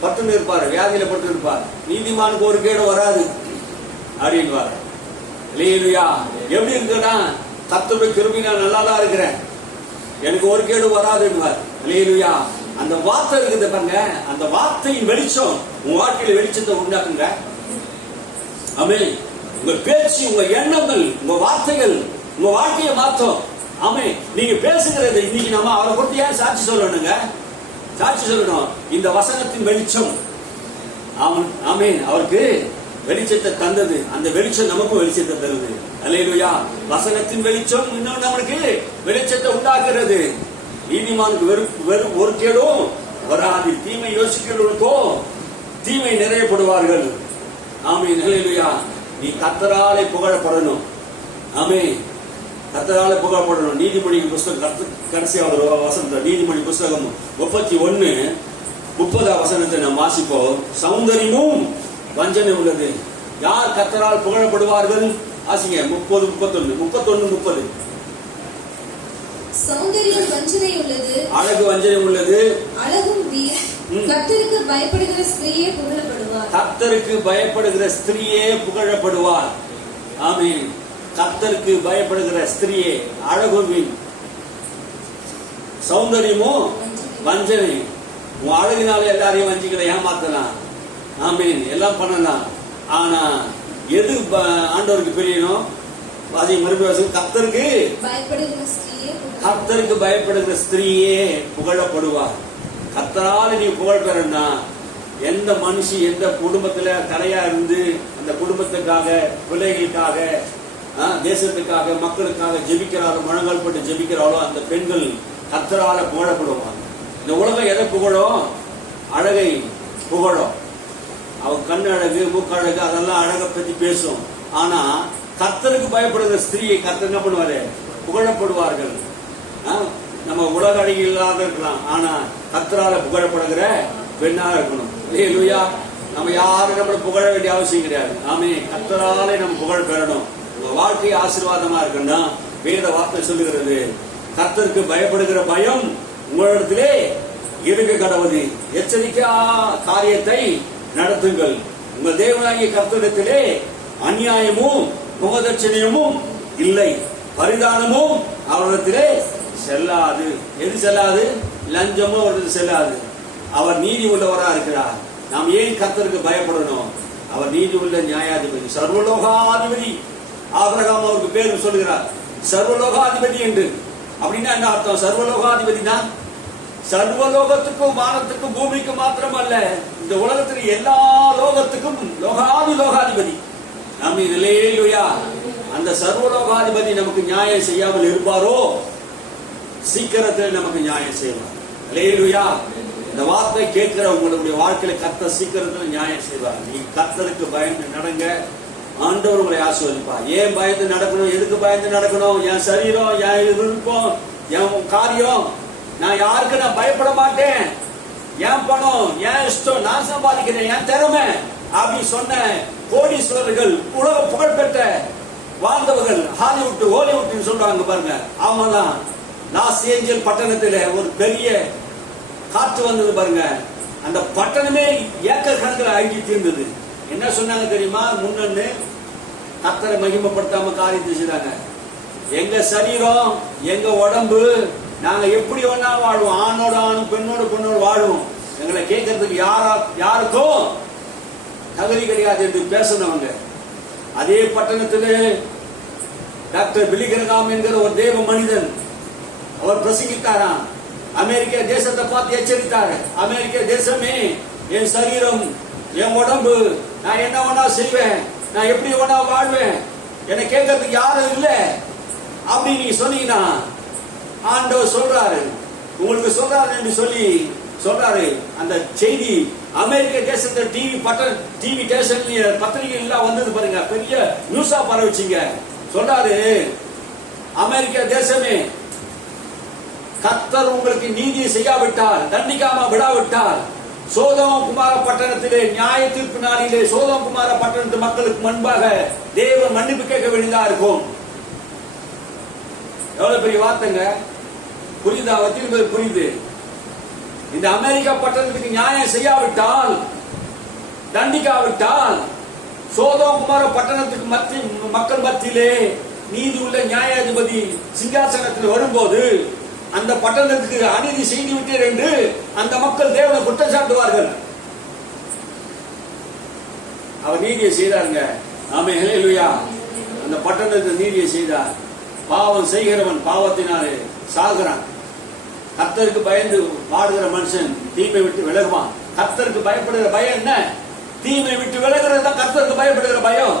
படுத்துன்னு இருப்பாரு, வியாதியில படுத்து இருப்பார். நீதிமானுக்கு ஒரு கேடு வராது அப்படின்வார். அல்லேலூயா. எப்படி இருக்குன்னா, கர்த்தருடைய கிருபையினால் நல்லா தான் இருக்கிறேன், எனக்கு ஒரு கேடு வராதுன்னுவார். அல்லேலூயா. அந்த வார்த்தை இருக்குது பாருங்க, அந்த வார்த்தையின் வெளிச்சம் உங்க வாழ்க்கையில வெளிச்சத்தை உண்டாக்குங்க. ஆமென். உங்க பேச்சு, உங்க எண்ணங்கள், உங்க வார்த்தைகள் உங்க வாழ்க்கையை மாற்றும். ஆமென். நீங்க பேசுகிறது இன்னைக்கு நம்ம அவரை பத்தி ஏன் சாட்சி சொல்லணுங்க? சாட்சி சொல்லணும். இந்த வசனத்தின் வெளிச்சம், ஆமென், அவருக்கு வெளிச்சத்தை தந்தது. அந்த வெளிச்சம் நமக்கும் வெளிச்சத்தை தருது. அல்லேலூயா. வசனத்தின் வெளிச்சம் இன்னும் நமக்கு வெளிச்சத்தை உண்டாக்குறது. நீதிமானுக்கு வெறும் ஒரு கேடும் வராது. தீமை யோசிக்கிறவர்களுக்கோ தீமை நிறையப்படுவார்கள். ஆமென். அல்லேலூயா. நீ கர்த்தராலே புகழப்படணும். ஆமென். கர்த்தராலே புகழப்படணும். நீதிமொழி புஸ்தகம் கடைசியாக ஒரு வசனம், நீதிமொழி புஸ்தகம் 31:30 வசனத்தை நாம் வாசிப்போம். சௌந்தரியமும் வஞ்சனை உள்ளது. யார் கர்த்தரால் புகழப்படுவார்கள்? ஆசிங்க 31:30. சௌந்தரியம் வஞ்சனை உள்ளது, அழகு வஞ்சனை உள்ளது, அழகும் வீர். கர்த்தருக்கு பயப்படுகிற ஸ்திரீயே புகழப்படுவார். கர்த்தருக்கு பயப்படுகிற ஸ்திரீயே புகழப்படுவார். ஆமென். கர்த்தருக்கு பயப்படுகிற ஸ்திரீயே, அழகும் வீர், சௌந்தரியமும் வஞ்சனை. உன் அழகினால எல்லாரையும் வஞ்சிக்கிற ஏமாத்தலாம். ஆமென். எல்லாம் பண்ணலாம். ஆனா எது ஆண்டவருக்கு பெரியணும்? அதை மறுபடியும் கர்த்தருக்கு பயப்படுகிற ஸ்திரீயே புகழப்படுவார். கர்த்தரால நீ புகழ் பெறனா, எந்த மனுஷி எந்த குடும்பத்துல கரையா இருந்து அந்த குடும்பத்துக்காக, பிள்ளைகளுக்காக, தேசத்துக்காக, மக்களுக்காக ஜெபிக்கிறாரோ, முழங்கால் போட்டு ஜெபிக்கிறாரோ அந்த பெண்கள் கர்த்தரால புகழப்படுவாங்க. இந்த உலகம் எதை புகழும்? அழகை புகழும். அவங்க கண் அழகு, மூக்கழகு, அதெல்லாம் அழகை பத்தி பேசும். ஆனா கர்த்தருக்கு பயப்படுகிற ஸ்திரீயை கர்த்தர் என்ன பண்ணுவாரு? புகழப்படுவார்கள். நம்ம உலக அழகி இல்லாத இருக்கலாம், ஆனா கர்த்தரால புகழப்படுகிற பெண்ணா இருக்கணும். அல்லேலூயா. நம்ம யாரும் நம்மளை புகழ வேண்டிய அவசியம் கிடையாது. ஆமென். கர்த்தராலே நம்ம புகழ் பெறணும். உங்க வாழ்க்கை ஆசீர்வாதமா இருக்குன்னா வேத வார்த்தை சொல்லுகிறது, கர்த்தருக்கு பயப்படுகிற பயம் உங்களிடத்திலே இருக்க கடவுது. எச்சரிக்கை காரியத்தை நடத்துங்கள். உங்கள் தேவனாகிய கர்த்தரிடத்திலே அநியாயமும் முகதட்சணையமும் இல்லை, பரிதானமும் அவரிடத்திலே செல்லாது. எது செல்லாது? லஞ்சமும் அவரிடத்தில் செல்லாது. அவர் நீதி உள்ளவரா இருக்கிறார். நாம் ஏன் கர்த்தருக்கு பயப்படணும்? அவர் நீதி உள்ள நியாயாதிபதி, சர்வலோகாதிபதி. ஆபிரகாம் அவருக்கு பேர் சொல்லுகிறார் சர்வலோகாதிபதி என்று. அப்படின்னா என்ன அர்த்தம்? சர்வலோகாதிபதி தான் சர்வலோகத்துக்கும் வானத்துக்கும் பூமிக்கும் மாத்திரம் அல்ல, இந்த உலகத்தில் எல்லா லோகத்துக்கும் லோகாதிபதி. நம்ம அல்லேலூயா. அந்த சர்வலோகாதிபதி நமக்கு நியாயம் செய்யாமல் இருப்பாரோ சீக்கிரத்தில் நமக்கு நியாயம் செய்வார். அல்லேலூயா. இந்த வார்த்தை கேட்கிற உங்களுடைய வாழ்க்கையில கர்த்தர் சீக்கிரத்தில் நியாயம் செய்வார். நீ கர்த்தருக்கு பயந்து நடங்க, ஆண்டவர் உங்களை ஆசீர்வதிப்பார். ஏன் பயந்து நடக்கணும்? எதுக்கு பயந்து நடக்கணும்? என் சரீரம், என் விருப்பம், என் காரியம், நான் யாருக்கு நான் பயப்பட மாட்டேன், என் பணம், என் இஷ்டம், நான் சம்பாதிக்கிறேன், என் திறமை அப்படி சொன்ன கோடீஸ்வரர்கள், உலக புகழ்பெற்ற வாழ்ந்தவர்கள், ஹாலிவுட் ஹோலிவுட் சொல்றாங்க பாருங்க. ஆமாதான். லாஸ் ஏஞ்சல் பட்டணத்துல ஒரு பெரிய காற்று வந்தது பாருங்க. அந்த பட்டணமே ஏக்கர் கணக்கில் அழிஞ்சு தீர்ந்தது. என்ன சொன்னாங்க தெரியுமா? முன்னே கர்த்தரை மகிமைப்படுத்தாம காரியத்தை செய்றாங்க. எங்க சரீரம், எங்க உடம்பு, நாங்க எப்படி வேணா வாழ்வோம், ஆணோட ஆணும், பெண்ணோட பெண்ணோடு வாழ்வோம், எங்களை கேட்கறதுக்கு யாருக்கும் தகுதி கிடையாது என்று பேசினவங்க. அதே பட்டணத்தில் டாக்டர் பிலிகிரகாம் என்கிற ஒரு தேவ மனிதன் அவர் பிரசங்கித்தாராம். அமெரிக்க தேசத்தை பார்த்து எச்சரித்தாரு. அமெரிக்க தேசமே, என் சரீரம், என் உடம்பு, நான் என்ன வேணா செய்வேன், நான் எப்படி வேணா வாழ்வேன், என்னை கேட்கறதுக்கு யாரும் இல்லை அப்படி நீங்க சொன்னீங்கன்னா ஆண்டவர் சொல்றாரு, உங்களுக்கு சொல்றாரு என்று சொல்லி சொல்றாரு. அந்த செய்தி அமெரிக்க தேசத்துல டிவி ஸ்டேஷன் பத்திரிகை எல்லாம் வந்தது பாருங்க, பெரிய நியூஸா பரவச்சிங்க. சொல்றாரு, அமெரிக்க தேசமே, கர்த்தர் உங்களுக்கு நீதியை செய்யாவிட்டால், தண்டிக்காம விடாவிட்டால், சோதோம் குமார பட்டணத்திலே நியாய தீர்ப்பு நாளிலே சோதோம் குமார பட்டணத்து மக்களுக்கு முன்பாக தேவன் மன்னிப்பு கேட்க வேண்டியதா இருக்கும். எவ்வளவு பெரிய வார்த்தைங்க, புரியுதா? வச்சிருப்பது புரியுது. இந்த அமெரிக்கா பட்டணத்துக்கு நியாயம் செய்யாவிட்டால், தண்டிக்காவிட்டால், சோதோம் குமார பட்டணத்துக்கு மக்கள் மத்தியிலே நீதி உள்ள நியாயாதிபதி சிங்காசனத்தில் வரும்போது அந்த பட்டணத்துக்கு அநீதி செய்து விட்டீர் என்று அந்த மக்கள் தேவனை குற்றம் சாட்டுவார்கள். அவர் நீதியை செய்தாருங்க. ஆமே, ஹல்லேலூயா. அந்த பட்டணத்துக்கு நீதியை செய்தார். பாவம் செய்கிறவன் பாவத்தினாலே சாகுறான். கர்த்தருக்கு பயந்து வாடுகிற மனுஷன் தீமை விட்டு விலகுவான். கர்த்தருக்கு பயப்படுகிற பயம் என்ன? தீமை விட்டு விலகுறது தான் கர்த்தருக்கு பயப்படுகிற பயம்.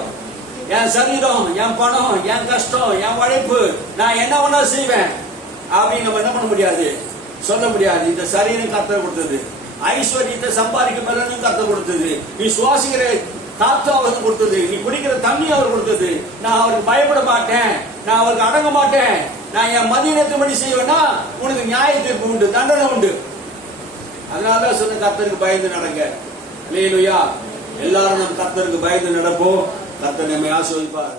என் சரீரம், என் பணம், என் கஷ்டம், என் உழைப்பு, நான் என்ன வேணா செய்வேன் அப்படின்னு நம்ம என்ன பண்ண முடியாது, சொல்ல முடியாது. இந்த சரீரம் கர்த்தர் கொடுத்தது, ஐஸ்வர்யத்தை சம்பாதிக்க பலனும் கர்த்தர் கொடுத்தது, நீ சுவாசிக்கிற காத்து அவருக்கு கொடுத்தது, நீ குடிக்கிற தண்ணி அவர் கொடுத்தது. நான் அவருக்கு பயப்பட மாட்டேன், நான் அவருக்கு அடங்க மாட்டேன், நான் என் மதியினத்துபடி செய்வேன்னா உனக்கு நியாய தீர்ப்பு உண்டு, தண்டனை உண்டு. அதனாலதான் சொன்ன கர்த்தருக்கு பயந்து நடங்க. அல்லேலூயா. எல்லாரும் நம் கர்த்தருக்கு பயந்து நடப்போம். கர்த்தர் நம்மை ஆசீர்வதிப்பார்.